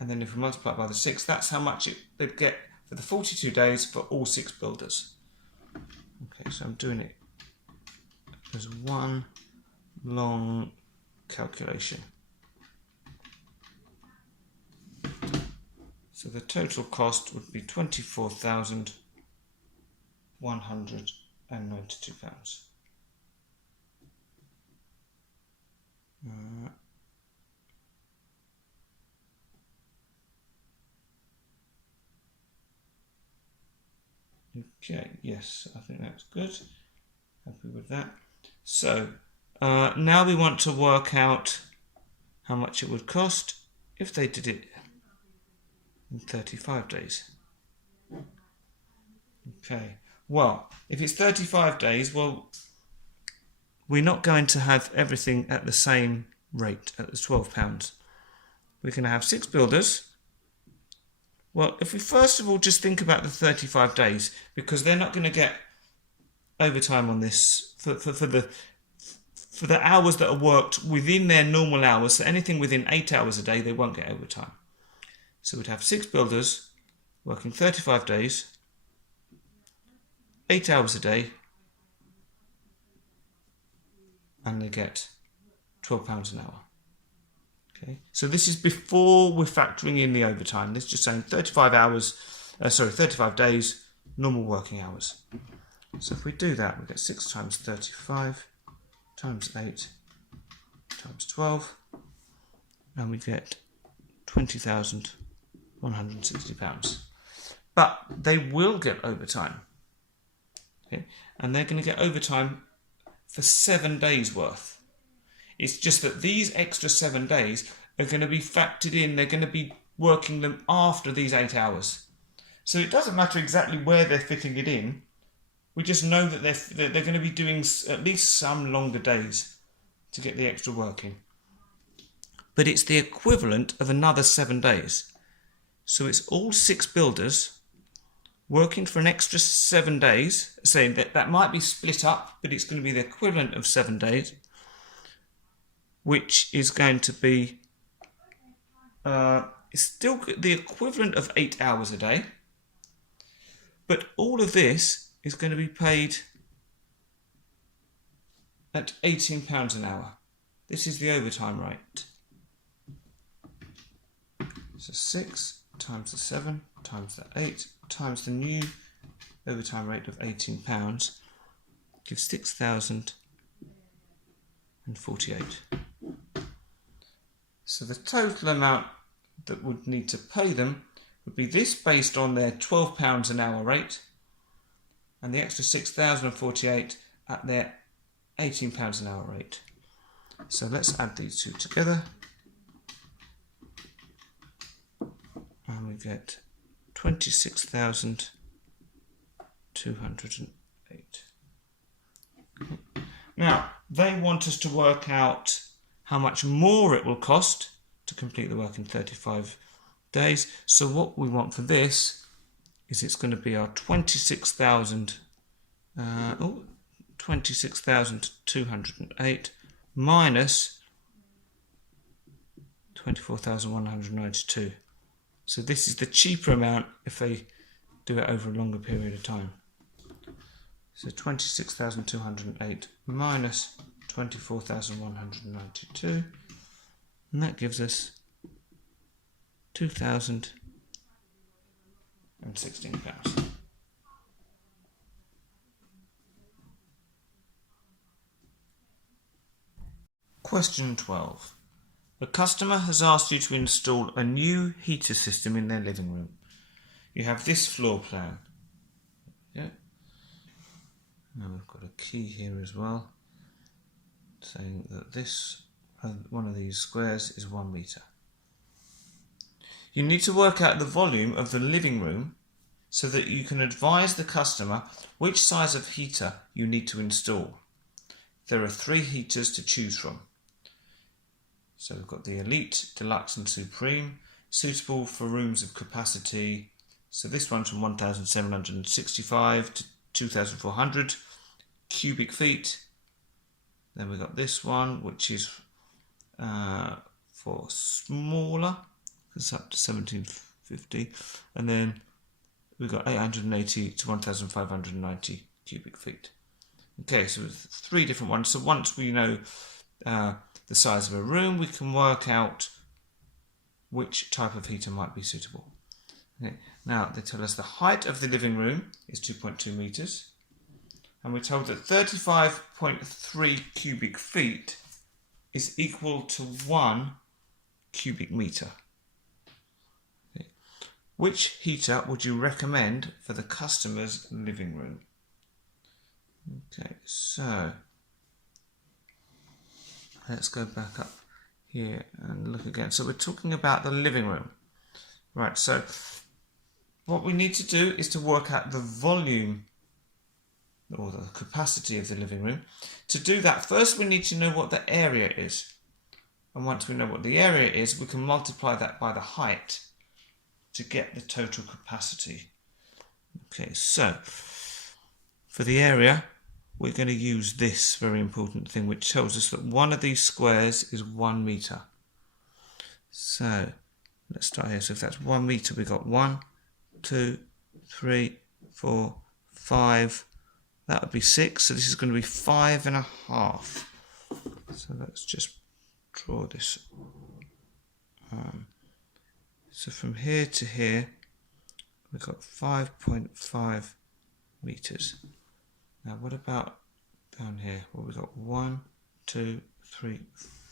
And then if we multiply by the 6, that's how much they'd get for the 42 days for all 6 builders. Okay, so I'm doing it as one long calculation. So the total cost would be £24,192. Okay, yes, I think that's good. Happy with that. So now we want to work out how much it would cost if they did it in 35 days. Okay, well, if it's 35 days, well, we're not going to have everything at the same rate, at the £12. We're going to have 6 builders. Well, if we first of all just think about the 35 days, because they're not going to get overtime on this for the hours that are worked within their normal hours, so anything within 8 hours a day, they won't get overtime. So we'd have 6 builders working 35 days, 8 hours a day, and they get £12 an hour. Okay, so this is before we're factoring in the overtime. This is just saying 35 days, normal working hours. So if we do that, we get 6 times 35 times 8 times 12, and we get £20,160. But they will get overtime. Okay, and they're going to get overtime for 7 days worth. It's just that these extra 7 days are going to be factored in. They're going to be working them after these 8 hours. So it doesn't matter exactly where they're fitting it in. We just know that they're going to be doing at least some longer days to get the extra working. But it's the equivalent of another 7 days. So it's all 6 builders working for an extra 7 days, saying that might be split up, but it's going to be the equivalent of 7 days, which is going to be it's still the equivalent of 8 hours a day, but all of this is going to be paid at £18 an hour. This is the overtime rate. So 6 times the 7 times the 8 times the new overtime rate of £18 gives 6,048. So the total amount that would need to pay them would be this based on their £12 an hour rate, and the extra 6,048 at their £18 an hour rate. So let's add these two together, and we get 26,208. Now, they want us to work out how much more it will cost to complete the work in 35 days. So what we want for this is it's going to be our 26,208 minus 24,192. So this is the cheaper amount if they do it over a longer period of time. So 26,208 minus 24,192, and that gives us £2,016. Question 12. The customer has asked you to install a new heater system in their living room. You have this floor plan. Yeah. Now we've got a key here as well, saying that this one of these squares is 1 metre. You need to work out the volume of the living room so that you can advise the customer which size of heater you need to install. There are 3 heaters to choose from. So we've got the Elite, Deluxe and Supreme, suitable for rooms of capacity. So this one's from 1,765 to 2,400 cubic feet. Then we've got this one, which is for smaller, it's up to 1,750. And then we've got 880 to 1,590 cubic feet. Okay, so it's 3 different ones. So once we know the size of a room, we can work out which type of heater might be suitable. Okay. Now they tell us the height of the living room is 2.2 metres, and we're told that 35.3 cubic feet is equal to 1 cubic metre. Okay. Which heater would you recommend for the customer's living room? Okay, so let's go back up here and look again. So we're talking about the living room. Right, so what we need to do is to work out the volume or the capacity of the living room. To do that, first we need to know what the area is. And once we know what the area is, we can multiply that by the height to get the total capacity. Okay, so for the area, we're going to use this very important thing, which tells us that one of these squares is 1 metre. So let's start here. So if that's 1 metre, we've got 1, 2, 3, 4, 5. That would be 6. So this is going to be 5.5. So let's just draw this. So from here to here, we've got 5.5 metres. Now what about down here? Well, we've got 1, 2, 3,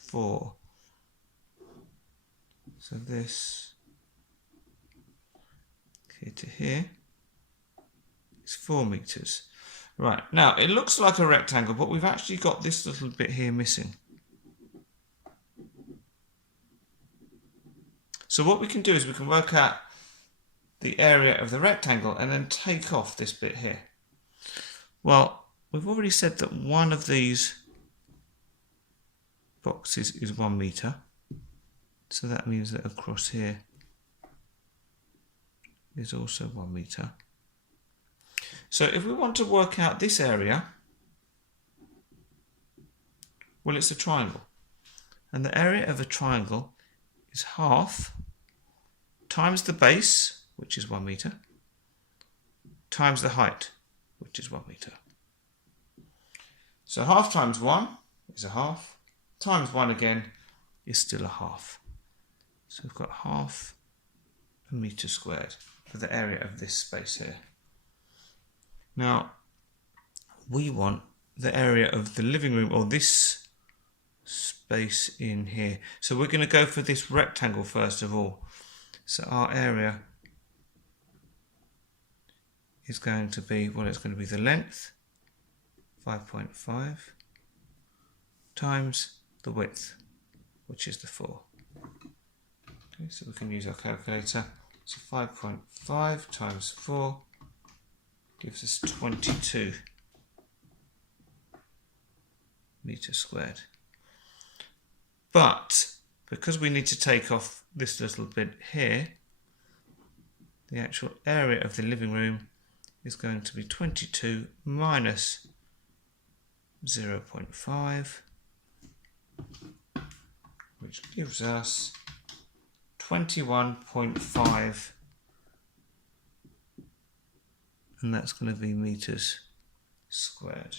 4. So this here to here is 4 metres. Right, now it looks like a rectangle, but we've actually got this little bit here missing. So what we can do is we can work out the area of the rectangle and then take off this bit here. Well, we've already said that one of these boxes is 1 metre. So that means that across here is also 1 metre. So if we want to work out this area, well, it's a triangle. And the area of a triangle is half times the base, which is 1 metre, times the height, which is 1 metre. So half times 1 is a half, times 1 again is still a half. So we've got half a metre squared for the area of this space here. Now, we want the area of the living room, or this space in here. So we're going to go for this rectangle first of all. So our area is going to be, well, it's going to be the length, 5.5, times the width, which is the 4. Okay, so we can use our calculator. So 5.5 times 4 gives us 22 meters squared. But because we need to take off this little bit here, the actual area of the living room is going to be 22 minus 0.5, which gives us 21.5, and that's going to be meters squared.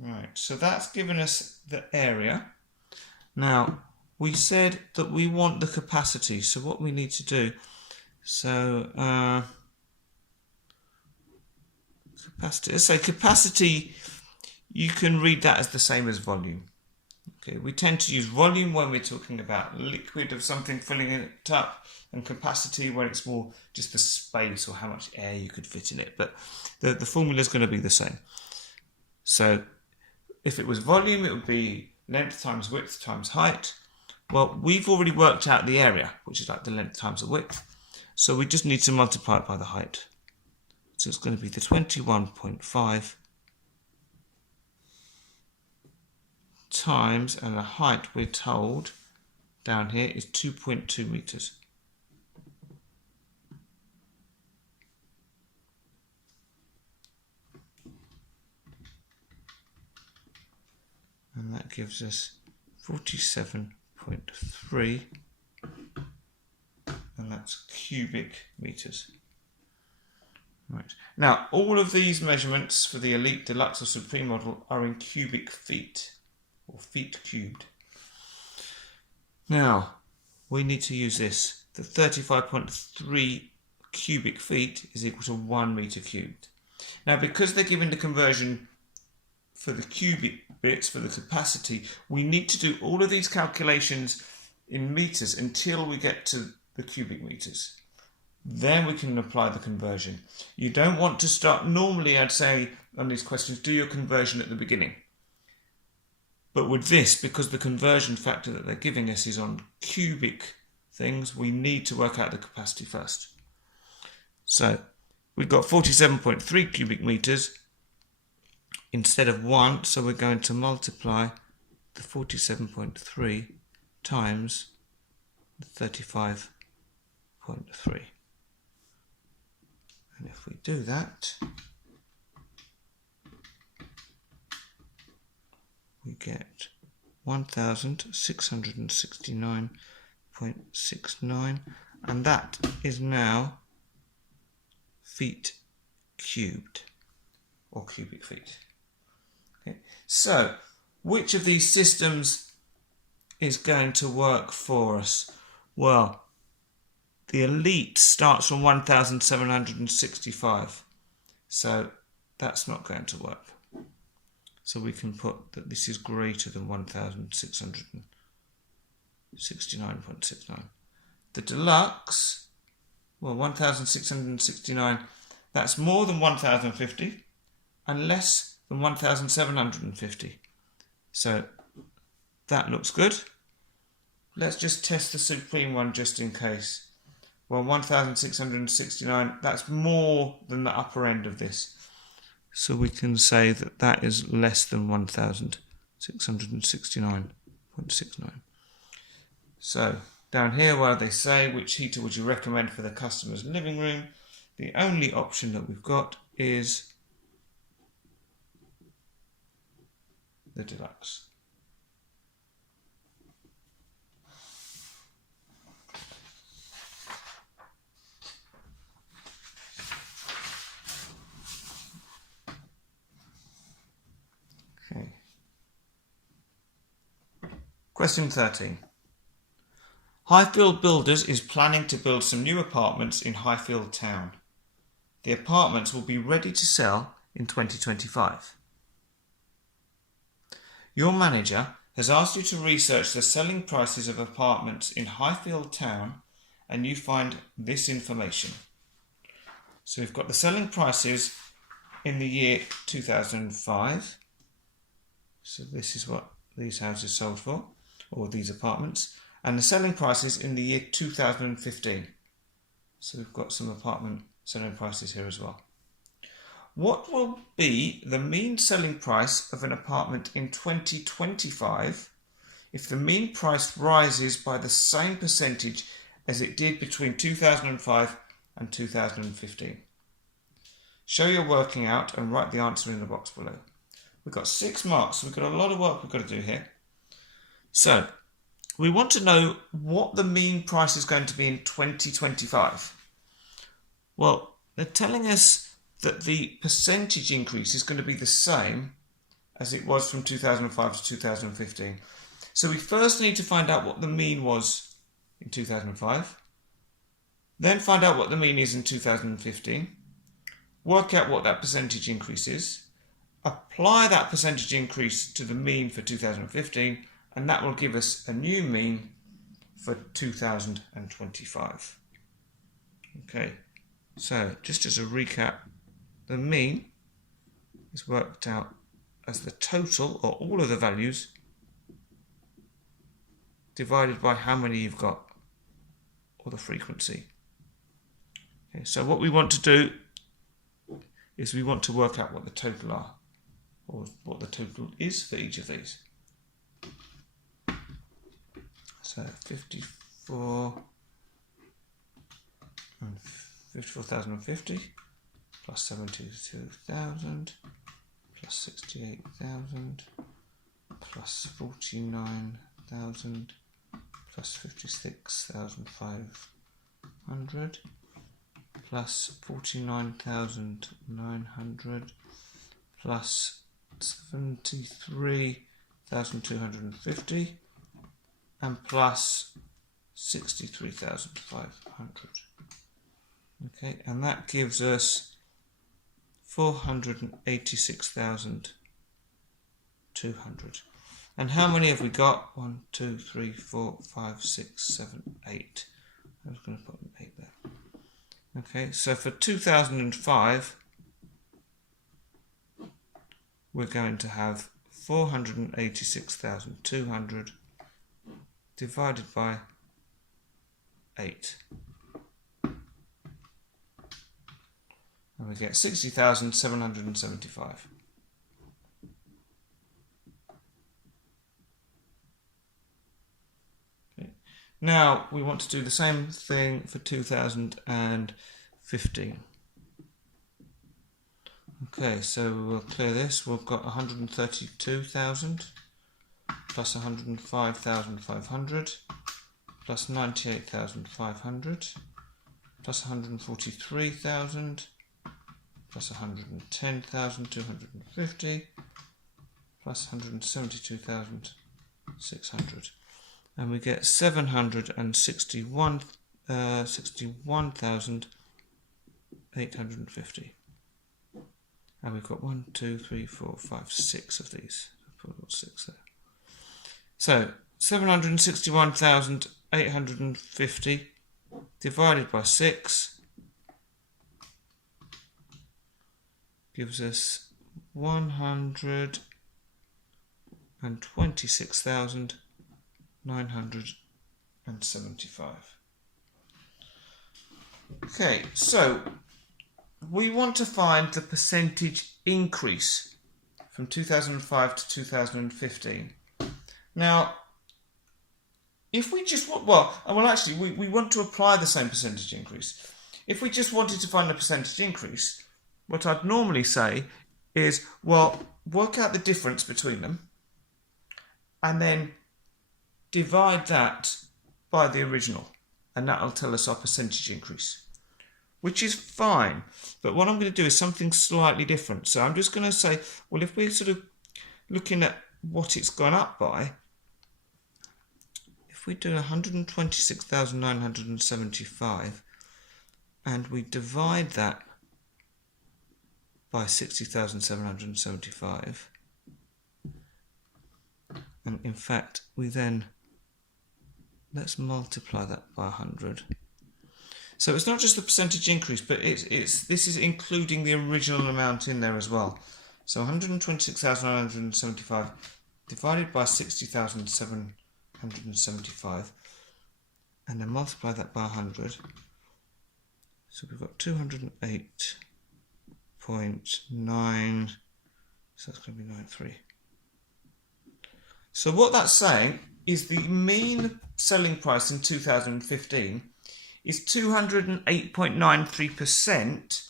Right, so that's given us the area. Now, we said that we want the capacity, so what we need to do, capacity, let's say capacity, you can read that as the same as volume. Okay, we tend to use volume when we're talking about liquid of something filling it up, and capacity when it's more just the space or how much air you could fit in it, but the formula is going to be the same. So if it was volume, it would be length times width times height. Well, we've already worked out the area, which is like the length times the width. So we just need to multiply it by the height. So it's going to be the 21.5 times, and the height we're told down here is 2.2 meters. And that gives us 47.3, and that's cubic meters. Right. Now, all of these measurements for the Elite, Deluxe or Supreme model are in cubic feet, or feet cubed. Now, we need to use this. The 35.3 cubic feet is equal to 1 meter cubed. Now, because they're giving the conversion for the cubic bits, for the capacity, we need to do all of these calculations in meters until we get to the cubic meters. Then we can apply the conversion. You don't want to start, normally I'd say on these questions, do your conversion at the beginning. But with this, because the conversion factor that they're giving us is on cubic things, we need to work out the capacity first. So we've got 47.3 cubic meters instead of 1, so we're going to multiply the 47.3 times the 35.3. And if we do that, we get 1,669.69, and that is now feet cubed, or cubic feet. Okay. So, which of these systems is going to work for us? Well, the Elite starts from 1,765, so that's not going to work. So we can put that this is greater than 1,669.69. The Deluxe, well, 1,669, that's more than 1,050 and less than 1,750. So that looks good. Let's just test the Supreme one just in case. Well, 1,669, that's more than the upper end of this. So we can say that that is less than 1,669.69. So down here where they say, which heater would you recommend for the customer's living room? The only option that we've got is the Deluxe. Okay. Question 13. Highfield Builders is planning to build some new apartments in Highfield town. The apartments will be ready to sell in 2025. Your manager has asked you to research the selling prices of apartments in Highfield town, and you find this information. So we've got the selling prices in the year 2005. So this is what these houses sold for, or these apartments. And the selling prices in the year 2015. So we've got some apartment selling prices here as well. What will be the mean selling price of an apartment in 2025 if the mean price rises by the same percentage as it did between 2005 and 2015? Show your working out and write the answer in the box below. We've got 6 marks, so we've got a lot of work we've got to do here. So, we want to know what the mean price is going to be in 2025. Well, they're telling us that the percentage increase is going to be the same as it was from 2005 to 2015. So we first need to find out what the mean was in 2005, then find out what the mean is in 2015, work out what that percentage increase is, apply that percentage increase to the mean for 2015, and that will give us a new mean for 2025. Okay, so just as a recap, the mean is worked out as the total, or all of the values, divided by how many you've got, or the frequency. Okay, so what we want to do is we want to work out what the total are, or what the total is for each of these. So 54,050 plus 72,000 plus 68,000 plus 49,000 plus 56,500 plus 49,900 plus 73,250 and plus 63,500. Okay, and that gives us 486,200. And how many have we got? 1, 2, 3, 4, 5, 6, 7, 8. I was going to put an 8 there. Okay, so for 2005, we're going to have 486,200 divided by 8. And we get 60,775. Okay. Now we want to do the same thing for 2015. Okay, so we'll clear this. We've got 132,000 plus 105,500 plus 98,500 plus 143,000 plus 110,250 plus 172,600, and we get 61,850. And we've got 1, 2, 3, 4, 5, 6 of these. I've got 6 there. So 761,850 divided by 6 gives us 126,975. Okay, so we want to find the percentage increase from 2005 to 2015. Now, if we just want, we want to apply the same percentage increase. If we just wanted to find the percentage increase, what I'd normally say is, well, work out the difference between them and then divide that by the original, and that'll tell us our percentage increase, which is fine. But what I'm going to do is something slightly different. So I'm just going to say, well, if we're sort of looking at what it's gone up by, if we do 126,975 and we divide that by 60,775, and in fact we then, let's multiply that by 100. So it's not just the percentage increase, but this is including the original amount in there as well. So 126,975 divided by 60,775, and then multiply that by 100. So we've got 208.9, so that's going to be 93. So what that's saying is the mean selling price in 2015 is 208.93%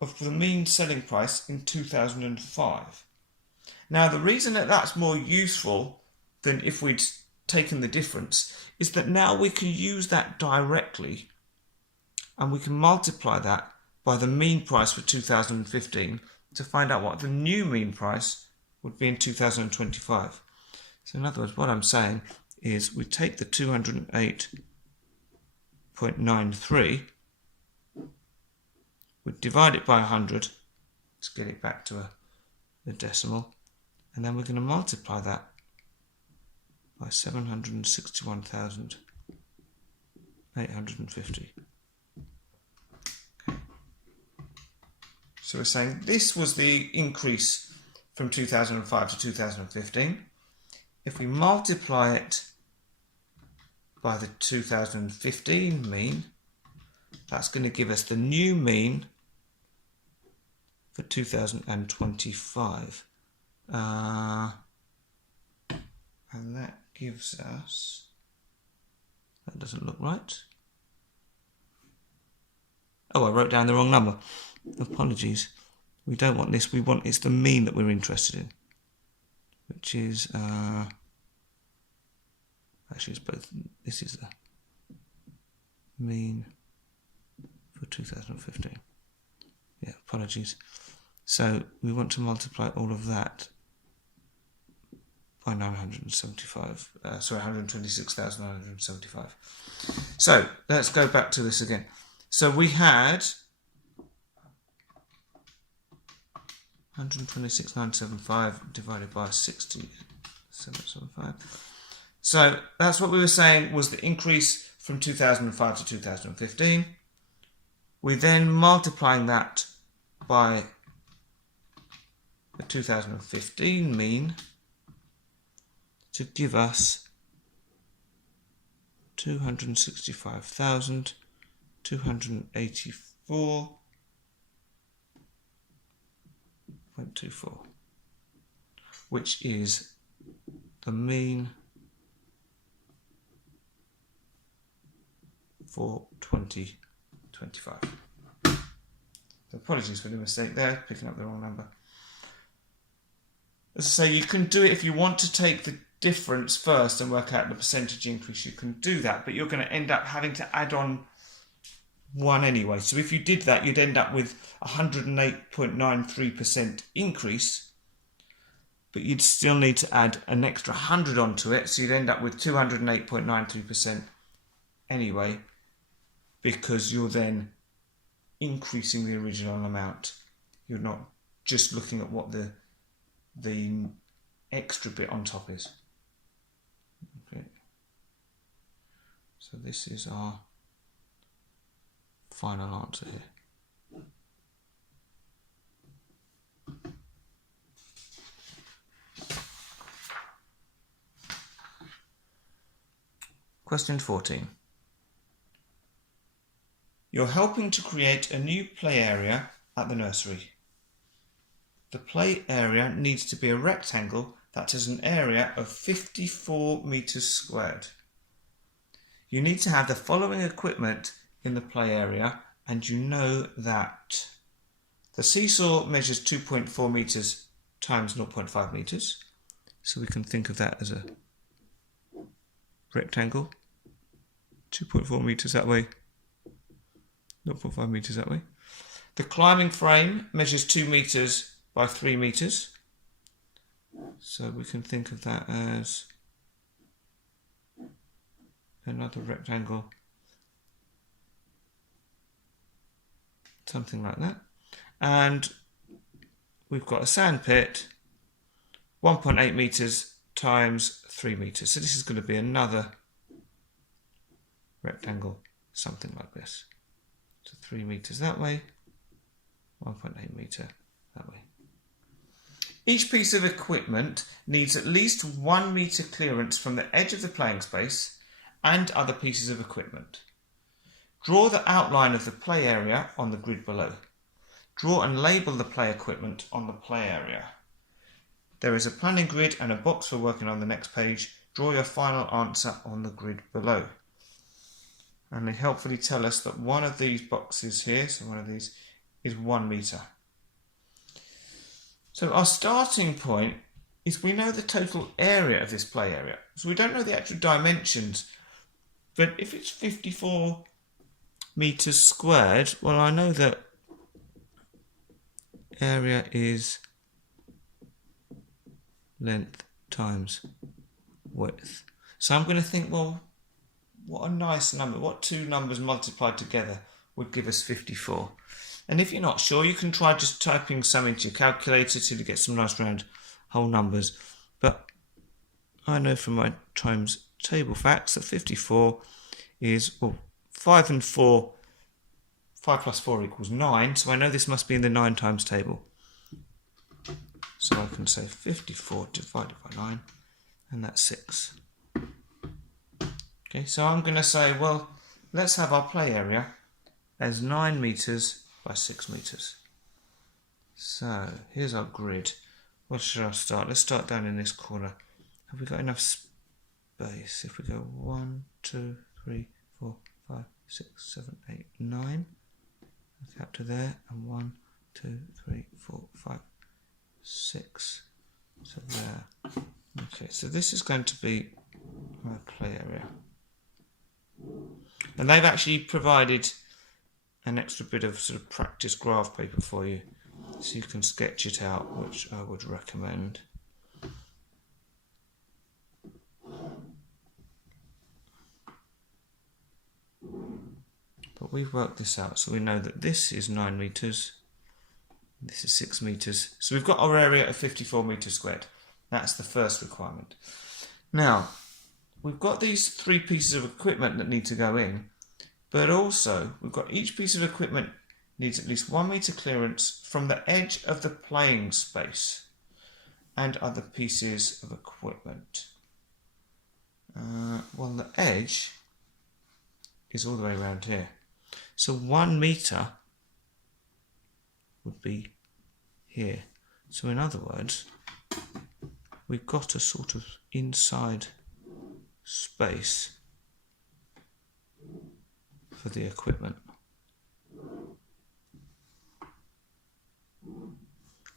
of the mean selling price in 2005. Now, the reason that that's more useful than if we'd taken the difference is that now we can use that directly and we can multiply that by the mean price for 2015 to find out what the new mean price would be in 2025. So in other words, what I'm saying is we take the 208.93, we divide it by 100 to get it back to a decimal, and then we're going to multiply that by 761,850. Okay. So we're saying this was the increase from 2005 to 2015. If we multiply it by the 2015 mean, that's going to give us the new mean for 2025. And that gives us, that doesn't look right. Oh, I wrote down the wrong number. Apologies. We don't want this, it's the mean that we're interested in, which is, actually it's both, this is the mean for 2015. Yeah, apologies. So we want to multiply all of that by 126,975. So let's go back to this again. So we had 126,975 divided by 60,775. So that's what we were saying was the increase from 2005 to 2015. We then multiplying that by the 2015 mean to give us 265,284.24, which is the mean for 2025. So apologies for the mistake there, picking up the wrong number. As I say, you can do it if you want to take the difference first and work out the percentage increase. You can do that, but you're going to end up having to add on one anyway. So if you did that, you'd end up with 108.93% increase, but you'd still need to add an extra 100 onto it, so you'd end up with 208.93% anyway, because you're then increasing the original amount. You're not just looking at what the extra bit on top is. Okay. So this is our final answer here. Question 14. You're helping to create a new play area at the nursery. The play area needs to be a rectangle that has an area of 54 meters squared. You need to have the following equipment in the play area, and you know that the seesaw measures 2.4 meters times 0.5 meters. So we can think of that as a rectangle. 2.4 meters that way, 0.5 meters that way. The climbing frame measures 2 meters by 3 meters. So we can think of that as another rectangle, something like that. And we've got a sand pit, 1.8 meters times 3 meters. So this is going to be another rectangle something like this. So 3 meters that way, 1.8 meter that way. Each piece of equipment needs at least 1 meter clearance from the edge of the playing space and other pieces of equipment. Draw the outline of the play area on the grid below. Draw and label the play equipment on the play area. There is a planning grid and a box for working on the next page. Draw your final answer on the grid below. And they helpfully tell us that one of these boxes here, so one of these, is 1 meter. So our starting point is we know the total area of this play area. So we don't know the actual dimensions. But if it's 54 meters squared, well, I know that area is length times width. So I'm going to think, well, what a nice number. What two numbers multiplied together would give us 54? And if you're not sure, you can try just typing some into your calculator till you get some nice round whole numbers. But I know from my times table facts that 54 is, well, 5 and 4, 5 plus 4 equals 9. So I know this must be in the 9 times table. So I can say 54 divided by 9, and that's 6. Okay, so I'm going to say, well, let's have our play area as 9 meters by 6 meters. So here's our grid. What should I start? Let's start down in this corner. Have we got enough space? If we go 1, 2, 3, 4, 5, 6, 7, 8, 9. Look up to there, and 1, 2, 3, 4, 5, 6 to there. Okay, so this is going to be my play area. And they've actually provided an extra bit of sort of practice graph paper for you, so you can sketch it out, which I would recommend. But we've worked this out, so we know that this is 9 meters, this is 6 meters. So we've got our area of 54 meters squared. That's the first requirement. Now, we've got these 3 pieces of equipment that need to go in, but also we've got each piece of equipment needs at least 1 meter clearance from the edge of the playing space and other pieces of equipment. Well, the edge is all the way around here. So 1 meter would be here. So in other words, we've got a sort of inside space for the equipment.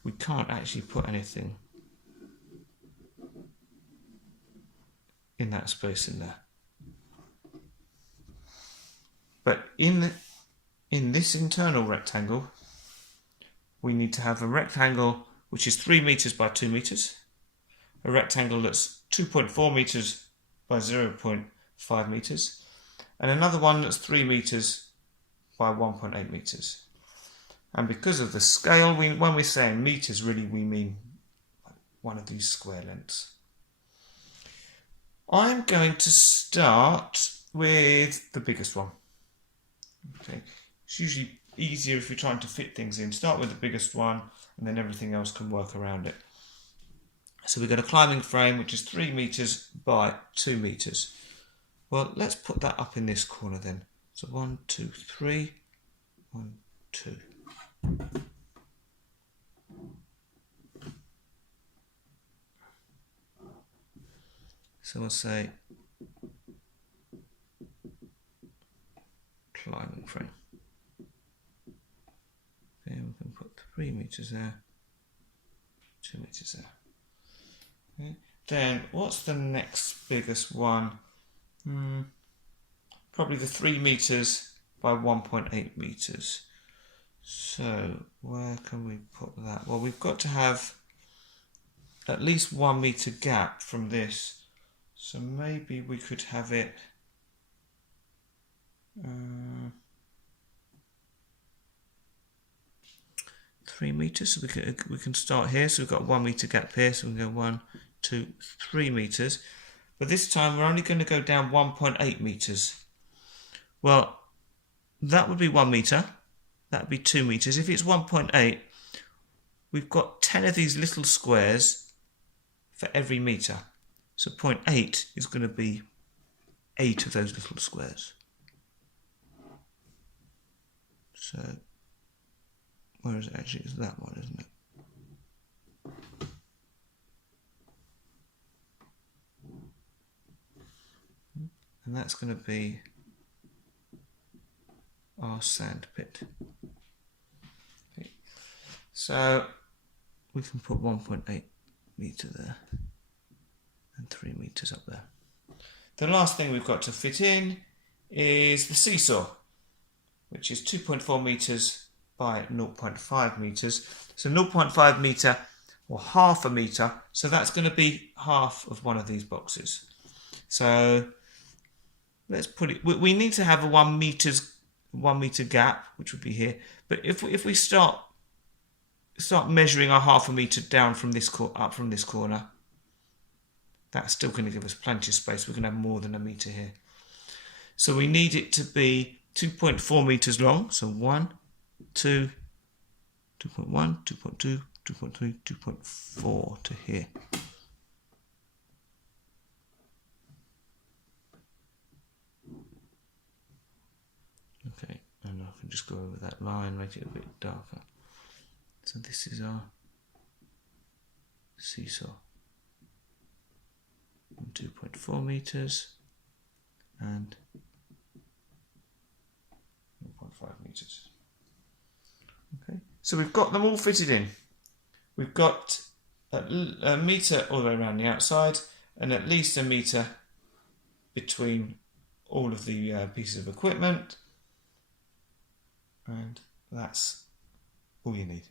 We can't actually put anything in that space in there. But in this internal rectangle, we need to have a rectangle which is 3 meters by 2 meters, a rectangle that's 2.4 meters by 0.5 meters, and another one that's 3 meters by 1.8 meters. And because of the scale, when we say in meters, really we mean one of these square lengths. I'm going to start with the biggest one. Okay, it's usually easier if you're trying to fit things in. Start with the biggest one, and then everything else can work around it. So we've got a climbing frame which is 3 meters by 2 meters. Well, let's put that up in this corner then. So 1, 2, 3, 1, 2. So we'll say climbing frame. Okay, we can put 3 meters there, 2 meters there. Okay. Then what's the next biggest one? Probably the 3 meters by 1.8 meters. So where can we put that? Well, we've got to have at least 1 meter gap from this. So maybe we could have it 3 meters. So we can start here. So we've got 1 meter gap here. So we can go 1, 2, 3 meters. But this time we're only going to go down 1.8 meters. Well, that would be 1 metre. That would be 2 metres. If it's 1.8, we've got 10 of these little squares for every metre. So 0.8 is going to be 8 of those little squares. So, where is it actually? It's that one, isn't it? And that's going to be our sand pit. Okay. So we can put 1.8 metre there and 3 metres up there. The last thing we've got to fit in is the seesaw, which is 2.4 metres by 0.5 metres. So 0.5 metre or half a metre, so that's going to be half of one of these boxes. So let's put it, we need to have a 1 metre gap, which would be here. But if we start measuring our half a metre down from this up from this corner, that's still going to give us plenty of space. We're going to have more than a metre here. So we need it to be 2.4 metres long. So 1, 2, 2.1, 2.2, 2.3, 2.4 to here. Okay, and I can just go over that line, make it a bit darker. So this is our seesaw. 2.4 metres and 0.5 metres. Okay, so we've got them all fitted in. We've got a metre all the way around the outside and at least a metre between all of the pieces of equipment, and that's all you need.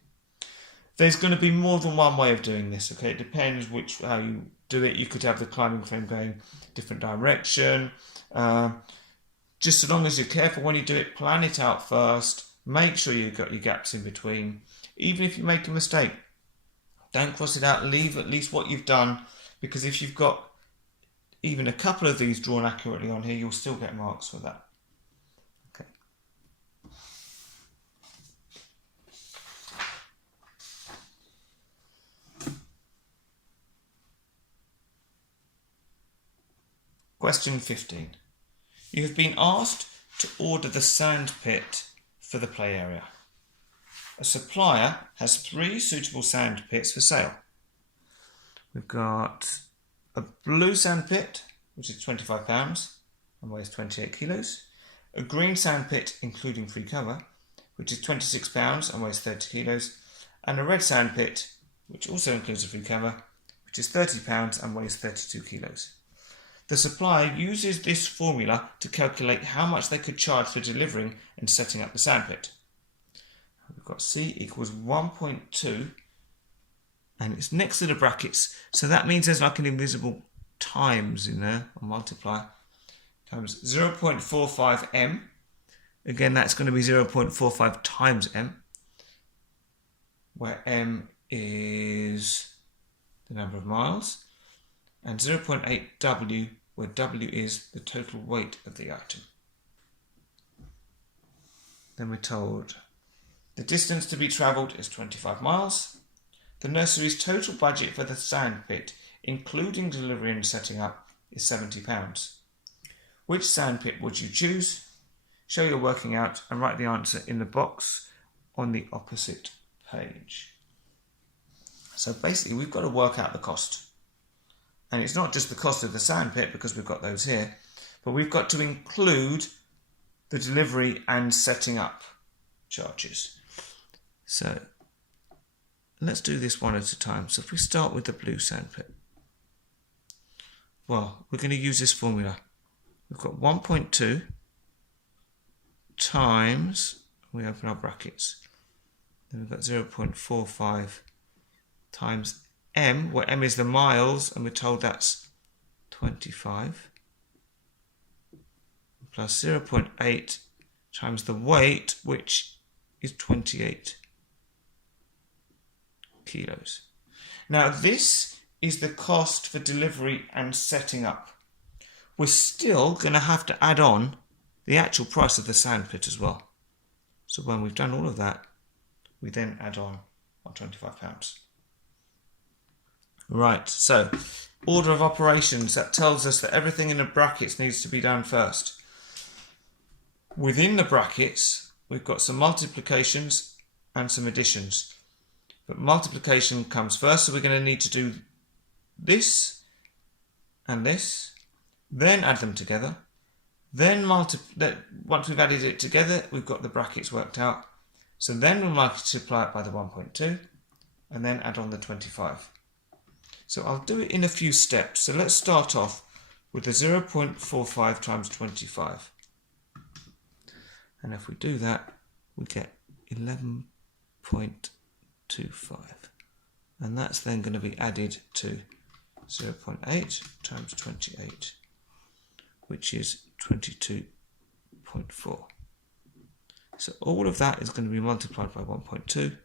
There's going to be more than one way of doing this, okay? It depends how you do it. You could have the climbing frame going different direction. Just so long as you're careful when you do it, plan it out first. Make sure you've got your gaps in between. Even if you make a mistake, don't cross it out. Leave at least what you've done, because if you've got even a couple of these drawn accurately on here, you'll still get marks for that. Okay. Question 15. You have been asked to order the sand pit for the play area. A supplier has 3 suitable sand pits for sale. We've got a blue sand pit, which is £25 and weighs 28 kilos. A green sand pit, including free cover, which is £26 and weighs 30 kilos. And a red sand pit, which also includes a free cover, which is £30 and weighs 32 kilos. The supplier uses this formula to calculate how much they could charge for delivering and setting up the sand pit. We've got C equals 1.2, and it's next to the brackets, so that means there's like an invisible times in there, a multiplier, times 0.45 m. Again, that's going to be 0.45 times m, where m is the number of miles, and 0.8 w, where w is the total weight of the item. Then we're told the distance to be travelled is 25 miles. The nursery's total budget for the sand pit, including delivery and setting up, is £70. Which sand pit would you choose? Show your working out and write the answer in the box on the opposite page. So basically we've got to work out the cost. And it's not just the cost of the sand pit, because we've got those here, but we've got to include the delivery and setting up charges. So let's do this one at a time. So if we start with the blue sand pit, well, we're going to use this formula. We've got 1.2 times, we open our brackets, then we've got 0.45 times m, where m is the miles, and we're told that's 25, plus 0.8 times the weight, which is 28 kilos. Now this is the cost for delivery and setting up. We're still going to have to add on the actual price of the sandpit as well. So when we've done all of that, we then add on our £25. Right, so order of operations, that tells us that everything in the brackets needs to be done first. Within the brackets, we've got some multiplications and some additions. But multiplication comes first, so we're going to need to do this and this, then add them together. Then once we've added it together, we've got the brackets worked out. So then we'll multiply it by the 1.2 and then add on the 25. So I'll do it in a few steps. So let's start off with the 0.45 times 25. And if we do that, we get 11.25. And that's then going to be added to 0.8 times 28, which is 22.4. So all of that is going to be multiplied by 1.2,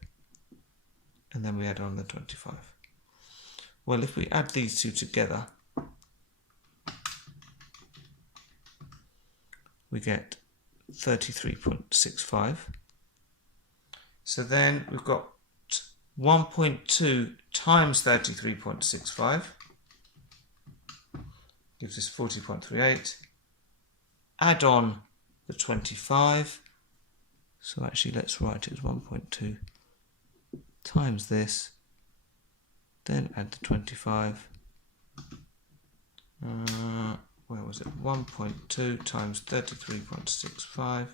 and then we add on the 25. Well, if we add these two together, we get 33.65. So then we've got 1.2 times 33.65 gives us 40.38. Add on the 25. So actually let's write it as 1.2 times this, then add the 25. Where was it? 1.2 times 33.65,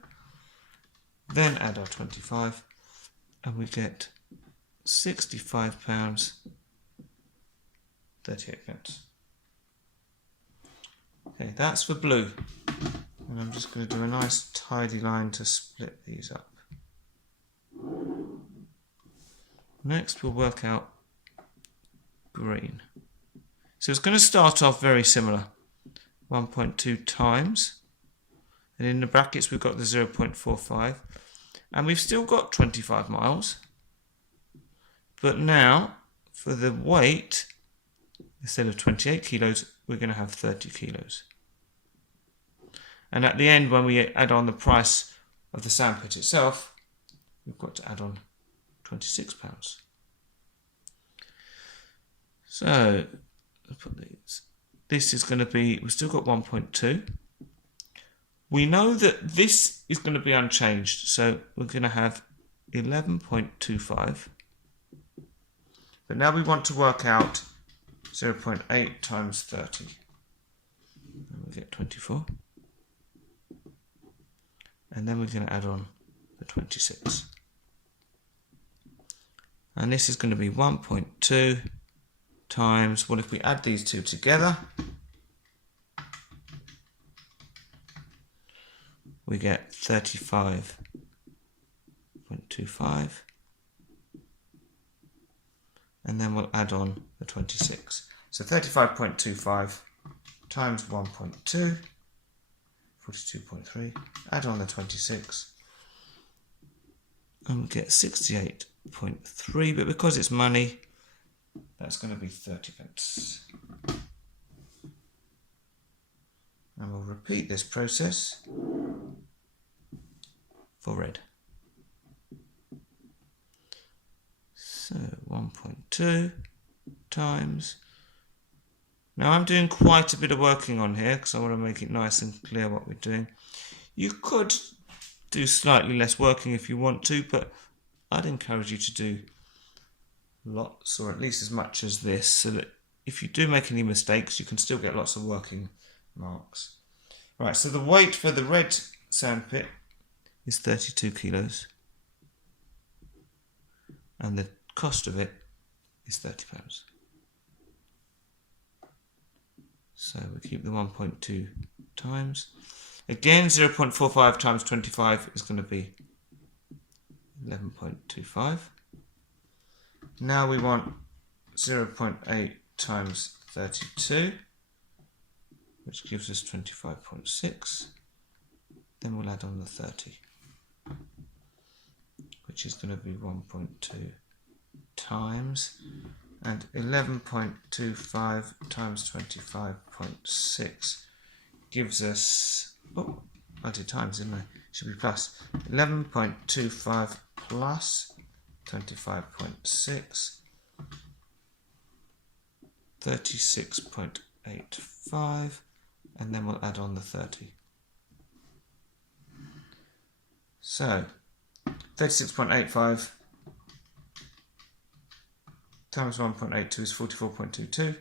then add our 25, and we get £65.38. Okay, that's for blue. And I'm just going to do a nice tidy line to split these up. Next we'll work out green. So it's going to start off very similar. 1.2 times, and in the brackets we've got the 0.45, and we've still got 25 miles. But now, for the weight, instead of 28 kilos, we're going to have 30 kilos. And at the end, when we add on the price of the sandpit itself, we've got to add on £26. So, let's put these. This is going to be, we've still got 1.2. We know that this is going to be unchanged, so we're going to have 11.25. But now we want to work out 0.8 times 30. And we get 24. And then we're going to add on the 26. And this is going to be 1.2 times, well, if we add these two together, we get 35.25, and then we'll add on the 26. So 35.25 times 1.2, 42.3, add on the 26, and we get 68.3, but because it's money, that's going to be 30 pence. And we'll repeat this process for red. So 1.2 times. Now I'm doing quite a bit of working on here because I want to make it nice and clear what we're doing. You could do slightly less working if you want to, but I'd encourage you to do lots, or at least as much as this, so that if you do make any mistakes, you can still get lots of working marks. Right, so the weight for the red sandpit is 32 kilos, and the cost of it is £30. So we keep the 1.2 times. Again, 0.45 times 25 is going to be 11.25. Now we want 0.8 times 32, which gives us 25.6. Then we'll add on the 30, which is going to be 1.2 times, and 11.25 times 25.6 gives us multi-times, didn't I? Should be plus 11.25 plus 25.6, 36.85, and then we'll add on the 30. So 36.85 times 1.82 is 44.22.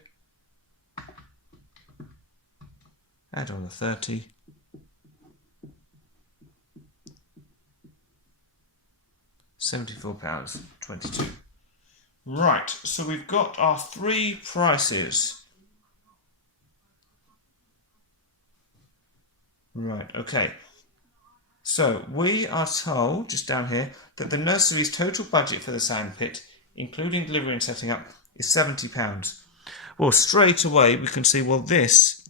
Add on the 30. £74.22. Right, so we've got our three prices. Right, okay. So we are told, just down here, that the nursery's total budget for the sandpit, including delivery and setting up, is £70. Well, straight away we can see, well, this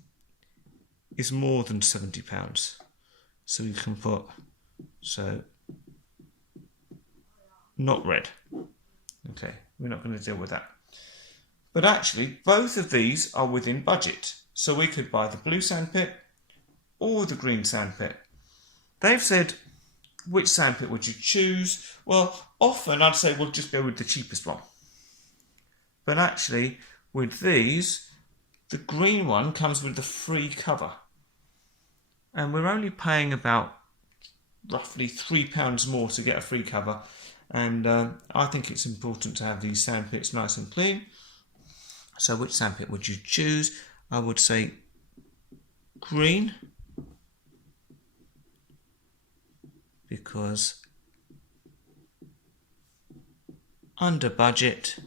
is more than £70. So we can put, so, not red. Okay, we're not going to deal with that. But actually, both of these are within budget. So we could buy the blue sandpit or the green sandpit. They've said, which sandpit would you choose? Well, often I'd say we'll just go with the cheapest one. But actually, with these, the green one comes with the free cover. And we're only paying about roughly £3 more to get a free cover. And I think it's important to have these sandpits nice and clean. So which sandpit would you choose? I would say green, because under budget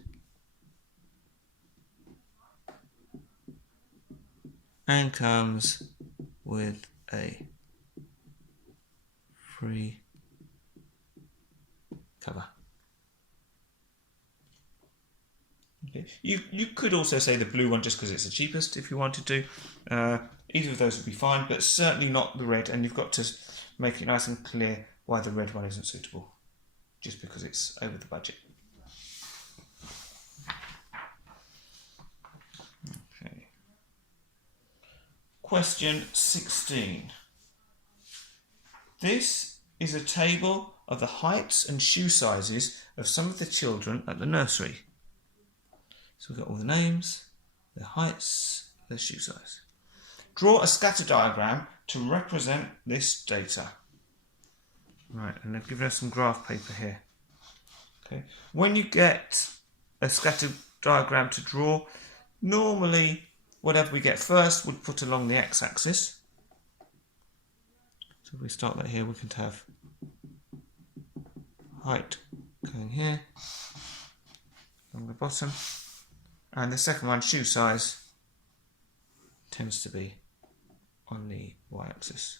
and comes with a free cover. Okay. You could also say the blue one just because it's the cheapest if you wanted to. Either of those would be fine, but certainly not the red, and you've got to make it nice and clear why the red one isn't suitable, just because it's over the budget. Okay. Question 16. This is a table of the heights and shoe sizes of some of the children at the nursery. So we've got all the names, their heights, their shoe size. Draw a scatter diagram to represent this data. Right, and they've given us some graph paper here. Okay. When you get a scatter diagram to draw, normally whatever we get first would put along the x-axis. So if we start that here, we can have height going here along the bottom, and the second one, shoe size, tends to be on the y-axis.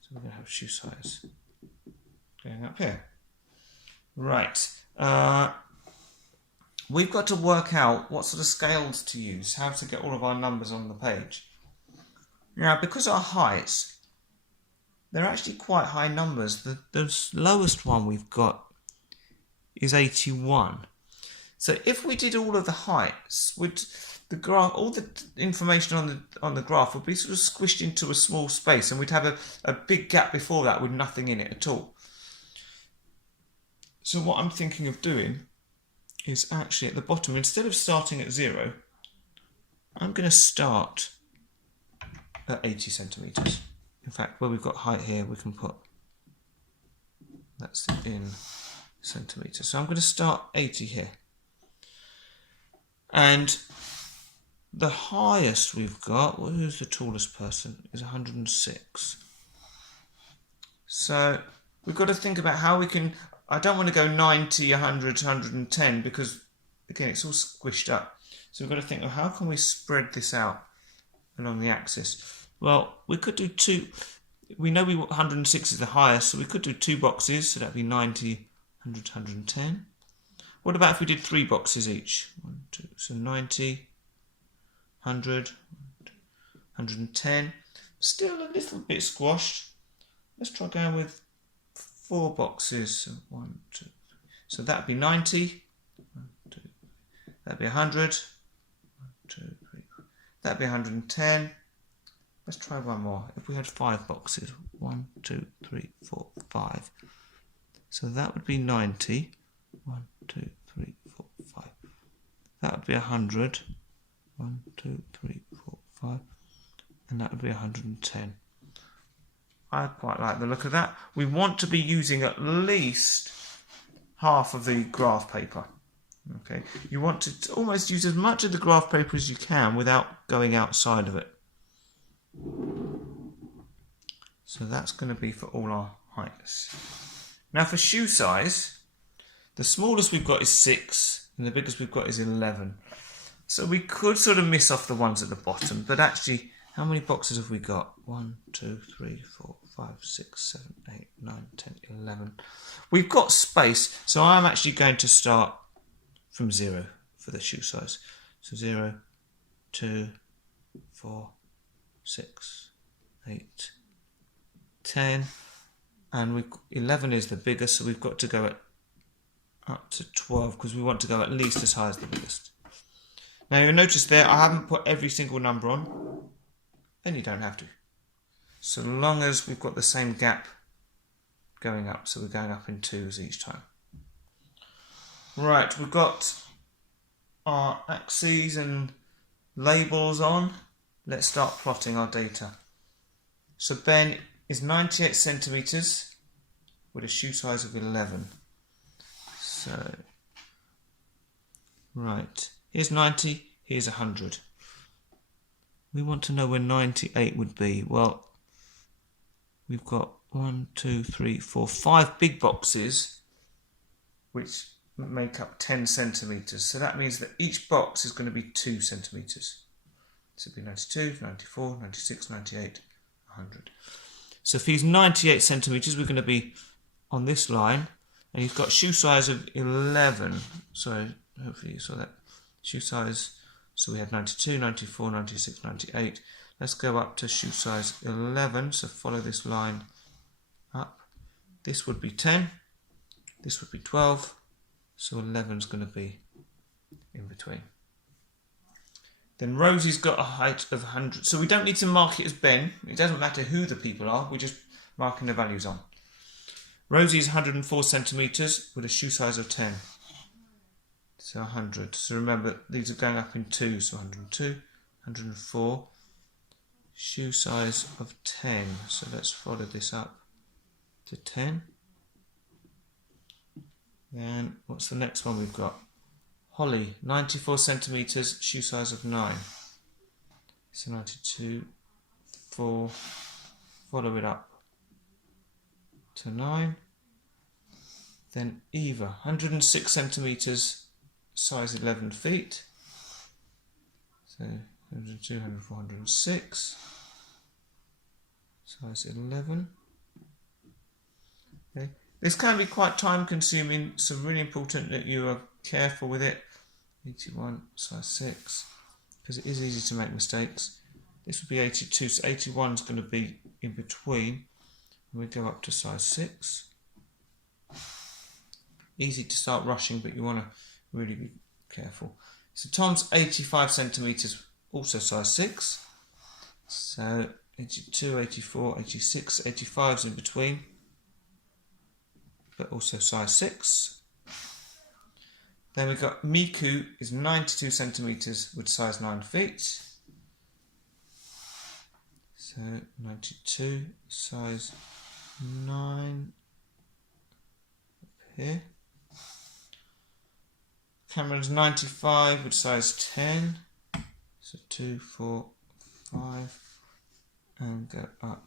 So we're going to have shoe size going up here. Right, we've got to work out what sort of scales to use, how to get all of our numbers on the page. Now, because our heights, they're actually quite high numbers. The lowest one we've got is 81. So if we did all of the heights, would the graph, all the information on the graph would be sort of squished into a small space, and we'd have a big gap before that with nothing in it at all. So what I'm thinking of doing is actually at the bottom, instead of starting at 0, I'm going to start at 80 centimetres. In fact, where we've got height here, we can put, that's in centimetres. So I'm going to start 80 here. And the highest we've got, well, who's the tallest person, is 106. So we've got to think about how we can, I don't want to go 90, 100, 110, because again, it's all squished up. So we've got to think, well, how can we spread this out along the axis? Well, we could do two. We know 106 is the highest, so we could do 2 boxes, so that'd be 90, 100, 110. What about if we did 3 boxes each? 1, 2, so 90, 100, 110. Still a little bit squashed. Let's try going with 4 boxes. So 1, 2, 3. So that'd be 90. 1, 2, 3. That'd be 100. 1, 2, 3. That'd be 110. Let's try one more. If we had 5 boxes, 1, 2, 3, 4, 5. So that would be 90. 1, 2, 3, 4, 5. That would be 100. 1, 2, 3, 4, 5. And that would be 110. I quite like the look of that. We want to be using at least half of the graph paper. Okay, you want to almost use as much of the graph paper as you can without going outside of it. So that's going to be for all our heights. Now for shoe size, the smallest we've got is 6 and the biggest we've got is 11. So we could sort of miss off the ones at the bottom, but actually, how many boxes have we got? 1, 2, 3, 4, 5, 6, 7, 8, 9, 10, 11. We've got space, so I'm actually going to start from 0 for the shoe size. So 0, 2, 4, 6, 8, 10, and 11 is the biggest, so we've got to go up to 12 because we want to go at least as high as the biggest. Now you'll notice there I haven't put every single number on, and you don't have to. So long as we've got the same gap going up, so we're going up in 2s each time. Right, we've got our axes and labels on. Let's start plotting our data. So Ben is 98 centimetres with a shoe size of 11. So, right, here's 90, here's 100. We want to know where 98 would be. Well, we've got 1, 2, 3, 4, 5 big boxes which make up 10 centimetres. So that means that each box is going to be 2 centimetres. So it'd be 92, 94, 96, 98, 100. So if he's 98 centimetres, we're going to be on this line, and he's got shoe size of 11. So hopefully you saw that. Shoe size, so we had 92, 94, 96, 98. Let's go up to shoe size 11, so follow this line up. This would be 10, this would be 12, so 11 is going to be in between. Then Rosie's got a height of 100, so we don't need to mark it as Ben. It doesn't matter who the people are, we're just marking the values on. Rosie's 104 centimetres with a shoe size of 10. So 100. So remember, these are going up in 2, so 102, 104. Shoe size of 10. So let's follow this up to 10. And what's the next one we've got? Holly, 94 centimetres, shoe size of 9. So 92, 4, follow it up to 9. Then Eva, 106 centimetres, size 11 feet. So 102, 104, 106, size 11. Okay. This can be quite time consuming, so really important that you are careful with it. 81, size 6, because it is easy to make mistakes. This would be 82, so 81 is going to be in between. And we go up to size 6. Easy to start rushing, but you want to really be careful. So Tom's 85 centimetres, also size 6. So 82, 84, 86, 85 is in between, but also size 6. Then we've got Miku is 92 centimetres with size 9 feet. So 92, size 9 up here. Cameron's 95 with size 10. So 2, 4, 5, and go up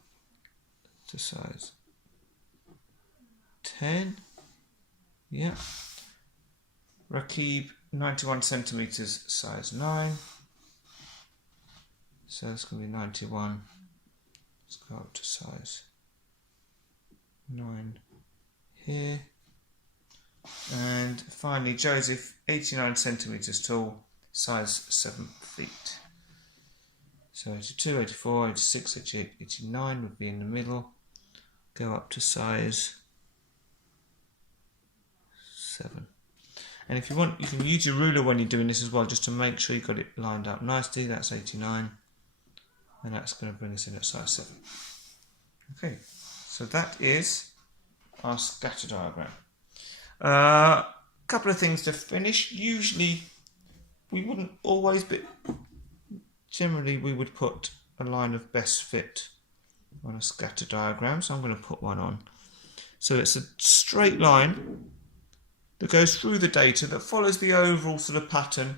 to size 10. Yeah. Rakib, 91 centimetres, size 9. So it's going to be 91. Let's go up to size 9 here. And finally, Joseph, 89 centimetres tall, size 7 feet. So 82, 84, 86, 88, 89 would be in the middle. Go up to size 7. And if you want, you can use your ruler when you're doing this as well, just to make sure you've got it lined up nicely. That's 89. And that's going to bring us in at size 7. Okay. So that is our scatter diagram. Couple of things to finish. Usually we wouldn't always, but generally we would put a line of best fit on a scatter diagram. So I'm going to put one on. So it's a straight line that goes through the data that follows the overall sort of pattern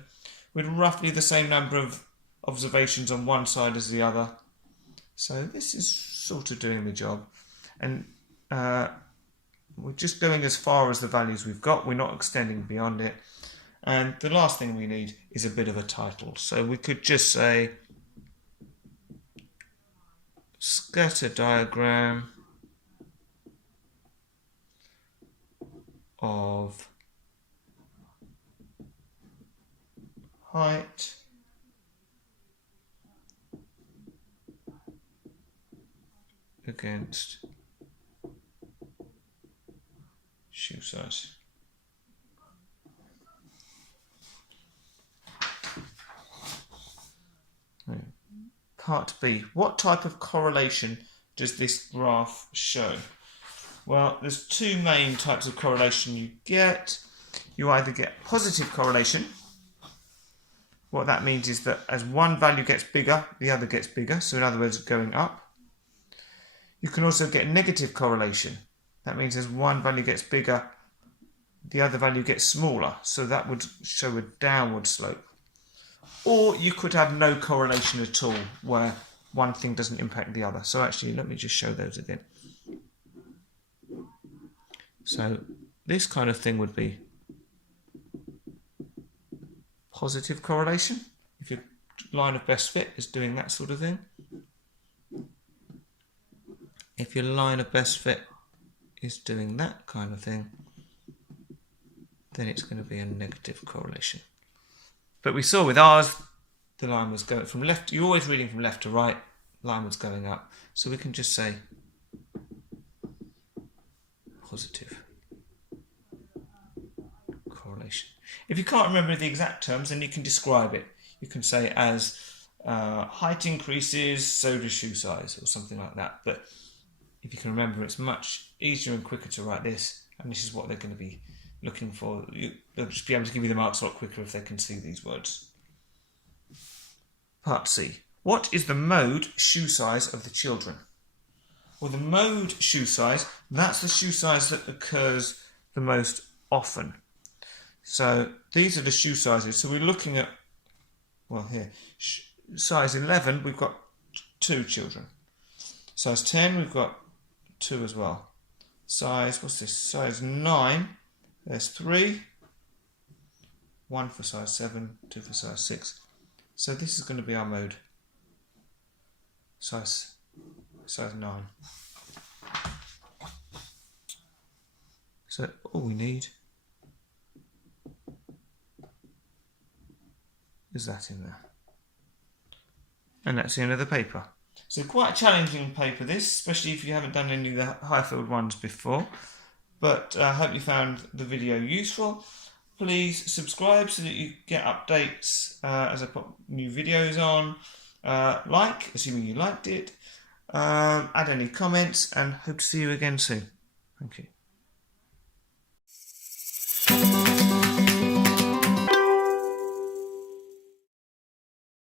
with roughly the same number of observations on one side as the other. So this is sort of doing the job. And we're just going as far as the values we've got. We're not extending beyond it. And the last thing we need is a bit of a title. So we could just say scatter diagram of height against shoe size. Part B. What type of correlation does this graph show? Well, there's two main types of correlation you get. You either get positive correlation. What that means is that as one value gets bigger, the other gets bigger. So in other words, going up. You can also get negative correlation. That means as one value gets bigger, the other value gets smaller. So that would show a downward slope. Or you could have no correlation at all, where one thing doesn't impact the other. So actually, let me just show those again. So this kind of thing would be positive correlation, if your line of best fit is doing that sort of thing. If your line of best fit is doing that kind of thing, then it's going to be a negative correlation. But we saw with ours, the line was going from left. You're always reading from left to right. Line was going up. So we can just say positive correlation. If you can't remember the exact terms, then you can describe it. You can say as height increases, so does shoe size, or something like that. But if you can remember, it's much easier and quicker to write this. And this is what they're going to be looking for. They'll just be able to give you the marks a lot quicker if they can see these words. Part C. What is the mode shoe size of the children? Well, the mode shoe size, that's the shoe size that occurs the most often. So these are the shoe sizes. So we're looking at, well here, size 11, we've got 2 children. Size 10, we've got 2 as well. Size, what's this? Size 9. There's 3, 1 for size 7, 2 for size 6. So this is going to be our mode, size 9. So all we need is that in there. And that's the end of the paper. So quite a challenging paper this, especially if you haven't done any of the Highfield ones before. But I hope you found the video useful. Please subscribe so that you get updates as I put new videos on. Like, assuming you liked it. Add any comments, and hope to see you again soon. Thank you.